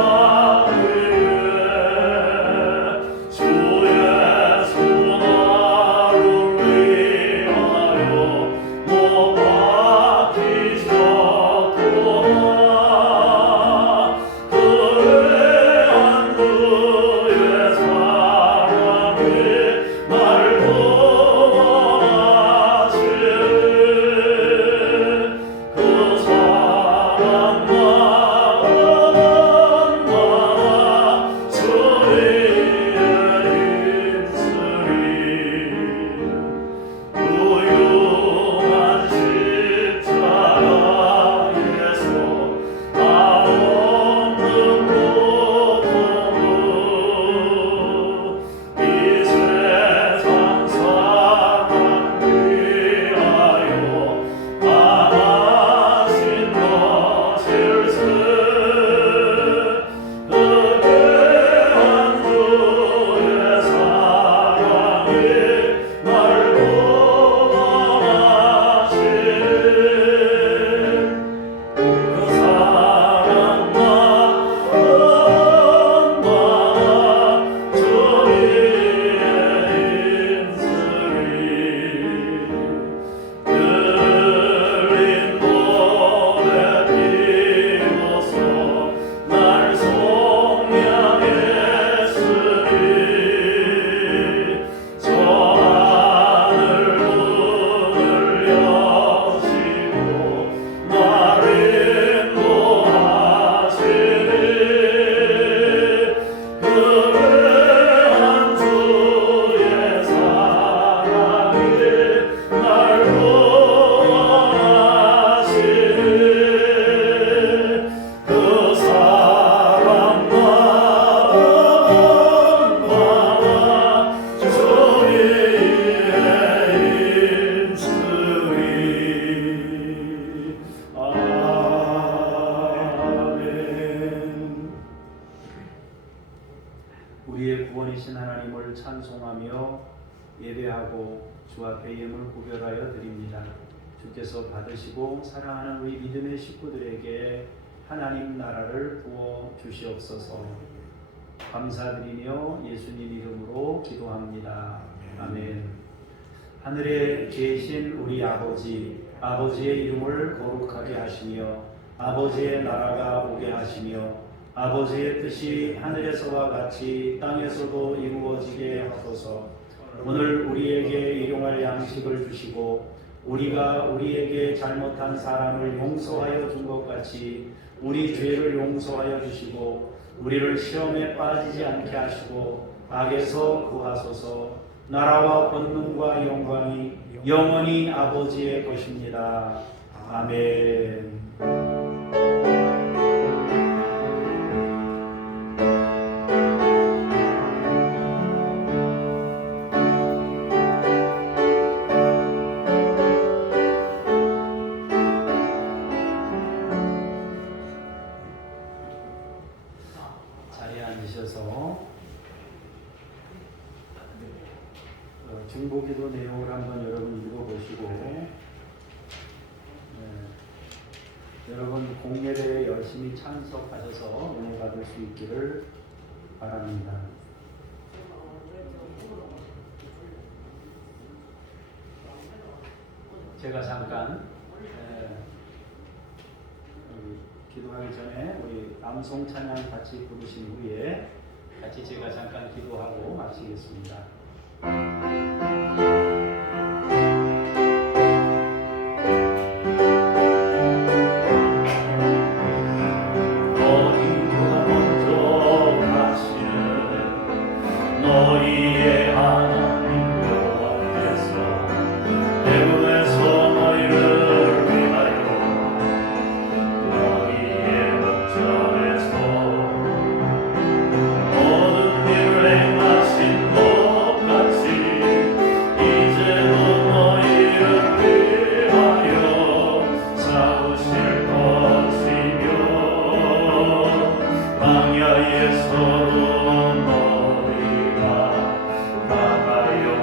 예배하고 주 앞에 예물 구별하여 드립니다. 주께서 받으시고 사랑하는 우리 믿음의 식구들에게 하나님 나라를 부어 주시옵소서. 감사드리며 예수님 이름으로 기도합니다. 아멘. 하늘에 계신 우리 아버지, 아버지의 이름을 거룩하게 하시며 아버지의 나라가 오게 하시며 아버지의 뜻이 하늘에서와 같이 땅에서도 이루어지게 하소서. 오늘 우리에게 일용할 양식을 주시고 우리가 우리에게 잘못한 사람을 용서하여 준 것 같이 우리 죄를 용서하여 주시고 우리를 시험에 빠지지 않게 하시고 악에서 구하소서. 나라와 권능과 영광이 영원히 아버지의 것입니다. 아멘. 자리에 앉으셔서 중보기도 내용을 한번 여러분 읽어보시고 여러분 공예배에 열심히 참석하셔서 은혜 받을 수 있기를 바랍니다. 제가 잠깐 기도하기 전에 우리 암송 찬양 같이 부르신 후에 같이 제가 잠깐 기도하고 마치겠습니다. 너희보다 먼저 가시는 너희의 하나님 여호와께서 애굽에서 너희를 위하여 너희의 목전에서 모든 일을 행하신 것 같이 이제도 너희를 위하여 싸우실 것이며 광야에서도 너희가 나가였거니와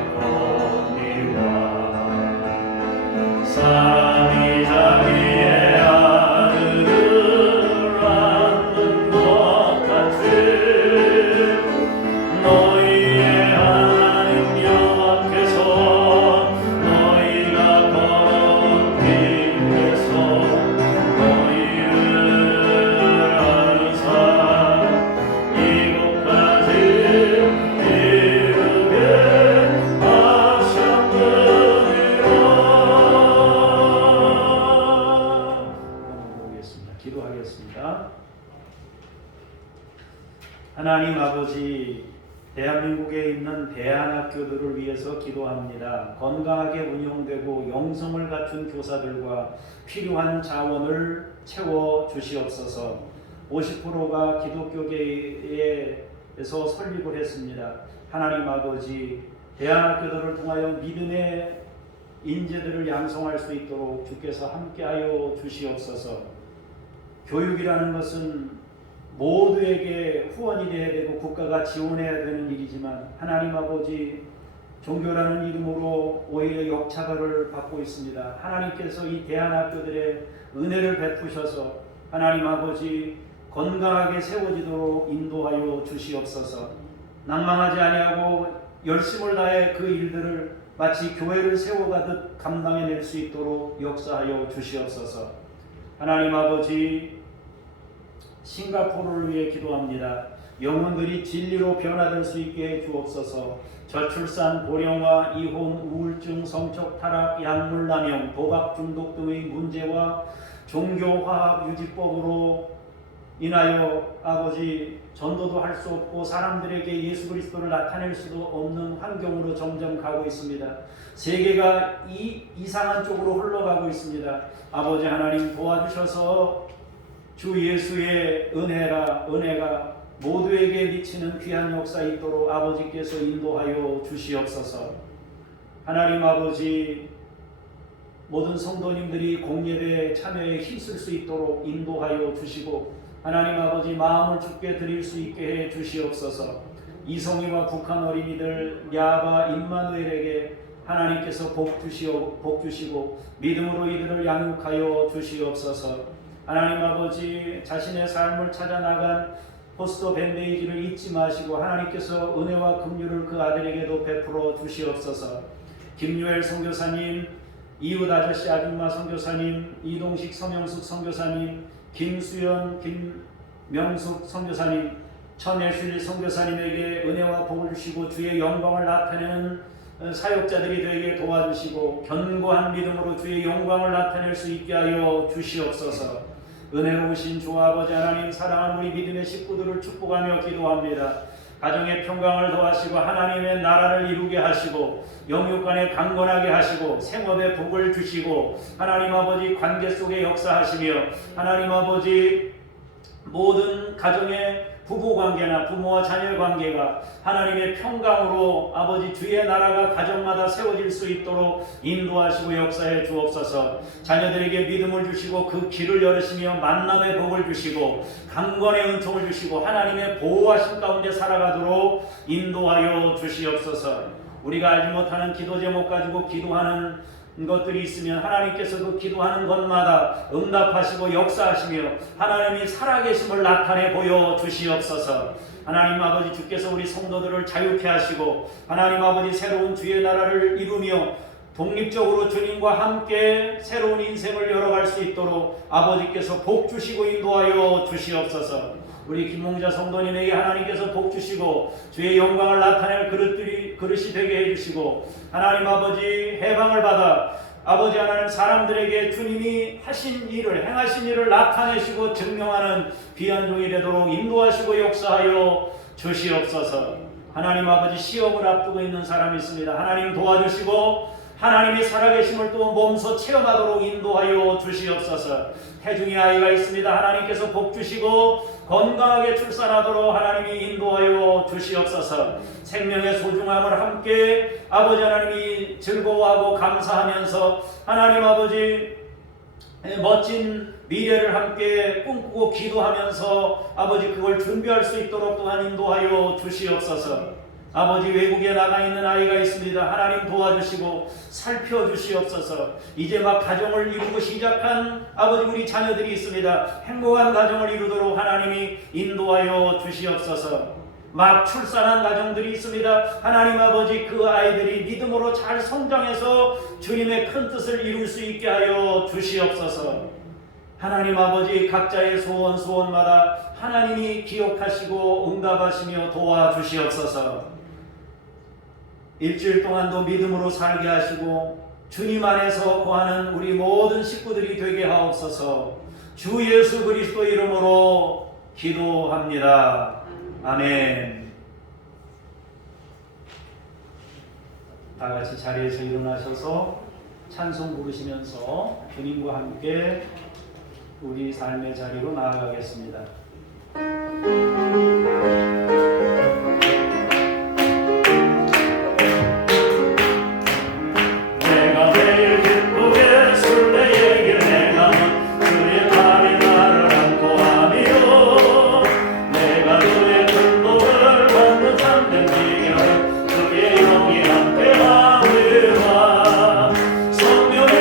산이 자기의 아들을 낳는 것 같이 너희의 하나님 여호와께서 너희가 걸어온 길에서 너희를 아르사 이곳까지 이르게 하셨느니라. 기도하겠습니다. 하나님 아버지, 대한민국에 있는 대안학교들을 위해서 기도합니다. 건강하게 운영되고 영성을 갖춘 교사들과 필요한 자원을 채워 주시옵소서. 50%가 기독교계에서 설립을 했습니다. 하나님 아버지, 대안학교들을 통하여 믿음의 인재들을 양성할 수 있도록 주께서 함께하여 주시옵소서. 교육이라는 것은 모두에게 후원이 되어야 되고 국가가 지원해야 되는 일이지만 하나님 아버지, 종교라는 이름으로 오히려 역차별을 받고 있습니다. 하나님께서 이 대안학교들의 은혜를 베푸셔서 하나님 아버지 건강하게 세워지도록 인도하여 주시옵소서. 낭망하지 아니하고 열심을 다해 그 일들을 마치 교회를 세워가듯 감당해낼 수 있도록 역사하여 주시옵소서. 하나님 아버지, 싱가포르를 위해 기도합니다. 영혼들이 진리로 변화될 수 있게 해 주옵소서. 저출산, 고령화, 이혼, 우울증, 성적 타락, 약물 남용, 도박 중독 등의 문제와 종교화합 유지법으로 인하여 아버지 전도도 할 수 없고 사람들에게 예수 그리스도를 나타낼 수도 없는 환경으로 점점 가고 있습니다. 세계가 이상한 쪽으로 흘러가고 있습니다. 아버지 하나님 도와주셔서 주 예수의 은혜가 모두에게 미치는 귀한 역사 있도록 아버지께서 인도하여 주시옵소서. 하나님 아버지, 모든 성도님들이 공예배에 참여에 힘쓸 수 있도록 인도하여 주시고 하나님 아버지 마음을 주께 드릴 수 있게 해 주시옵소서. 이송이와 북한 어린이들 야바 임마누엘에게 하나님께서 복 주시고 믿음으로 이들을 양육하여 주시옵소서. 하나님 아버지, 자신의 삶을 찾아 나간 포스터 밴데이지를 잊지 마시고 하나님께서 은혜와 긍휼을 그 아들에게도 베풀어 주시옵소서. 김유엘 선교사님, 이웃 아저씨 아줌마 선교사님, 이동식 서명숙 선교사님, 김수연 김명숙 선교사님, 천애슐리 선교사님에게 은혜와 복을 주시고 주의 영광을 나타내는 사역자들이 되게 도와주시고 견고한 믿음으로 주의 영광을 나타낼 수 있게 하여 주시옵소서. 은혜로우신 주 아버지 하나님, 사랑하는 우리 믿음의 식구들을 축복하며 기도합니다. 가정의 평강을 더하시고 하나님의 나라를 이루게 하시고 영육간에 강건하게 하시고 생업에 복을 주시고 하나님 아버지 관계 속에 역사하시며 하나님 아버지 모든 가정의 부부관계나 부모와 자녀 관계가 하나님의 평강으로 아버지 주의 나라가 가정마다 세워질 수 있도록 인도하시고 역사해 주옵소서. 자녀들에게 믿음을 주시고 그 길을 열으시며 만남의 복을 주시고 강건의 은총을 주시고 하나님의 보호하심 가운데 살아가도록 인도하여 주시옵소서. 우리가 알지 못하는 기도 제목 가지고 기도하는 것들이 있으면 하나님께서 그 기도하는 것마다 응답하시고 역사하시며 하나님이 살아계심을 나타내 보여 주시옵소서. 하나님 아버지, 주께서 우리 성도들을 자유케 하시고 하나님 아버지 새로운 주의 나라를 이루며 독립적으로 주님과 함께 새로운 인생을 열어갈 수 있도록 아버지께서 복 주시고 인도하여 주시옵소서. 우리 김몽자 성도님에게 하나님께서 복 주시고 주의 영광을 나타낼 그릇이 되게 해주시고 하나님 아버지 해방을 받아 아버지 하나님 사람들에게 주님이 하신 일을 행하신 일을 나타내시고 증명하는 귀한 종이 되도록 인도하시고 역사하여 주시옵소서. 하나님 아버지, 시험을 앞두고 있는 사람이 있습니다. 하나님 도와주시고 하나님이 살아계심을 또 몸소 체험하도록 인도하여 주시옵소서. 태중의 아이가 있습니다. 하나님께서 복 주시고 건강하게 출산하도록 하나님이 인도하여 주시옵소서. 생명의 소중함을 함께 아버지 하나님이 즐거워하고 감사하면서 하나님 아버지 멋진 미래를 함께 꿈꾸고 기도하면서 아버지 그걸 준비할 수 있도록 또한 인도하여 주시옵소서. 아버지, 외국에 나가 있는 아이가 있습니다. 하나님 도와주시고 살펴주시옵소서. 이제 막 가정을 이루고 시작한 아버지 우리 자녀들이 있습니다. 행복한 가정을 이루도록 하나님이 인도하여 주시옵소서. 막 출산한 가정들이 있습니다. 하나님 아버지, 그 아이들이 믿음으로 잘 성장해서 주님의 큰 뜻을 이룰 수 있게 하여 주시옵소서. 하나님 아버지, 각자의 소원마다 하나님이 기억하시고 응답하시며 도와주시옵소서. 일주일 동안도 믿음으로 살게 하시고 주님 안에서 거하는 우리 모든 식구들이 되게 하옵소서. 주 예수 그리스도 이름으로 기도합니다. 아멘. 다 같이 자리에서 일어나셔서 찬송 부르시면서 주님과 함께 우리 삶의 자리로 나아가겠습니다. 내가 매일 기쁘게 술래 얘기를 해가면 그의 팔이 나를 안고 하며 내가 그의 불복을 받는 참된 비결은 그의 영이 함께 하리라. 성령의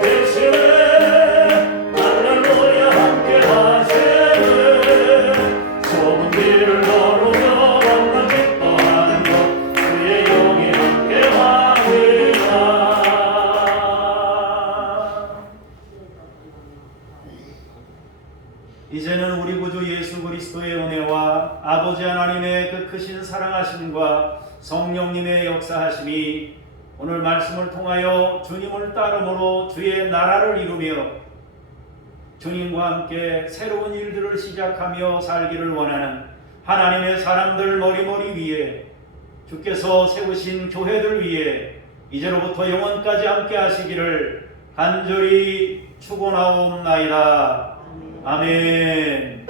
대신에 할렐루야 함께 하시네. 좁은 길을 걸으며 만나 기뻐하는 것 그의 영이 함께 하리라. 이제는 우리 구주 예수 그리스도의 은혜와 아버지 하나님의 그 크신 사랑하심과 성령님의 역사하심이 오늘 말씀을 통하여 주님을 따름으로 주의 나라를 이루며 주님과 함께 새로운 일들을 시작하며 살기를 원하는 하나님의 사람들 머리머리 위에 주께서 세우신 교회들 위에 이제로부터 영원까지 함께 하시기를 간절히 축원하옵나이다. 아멘.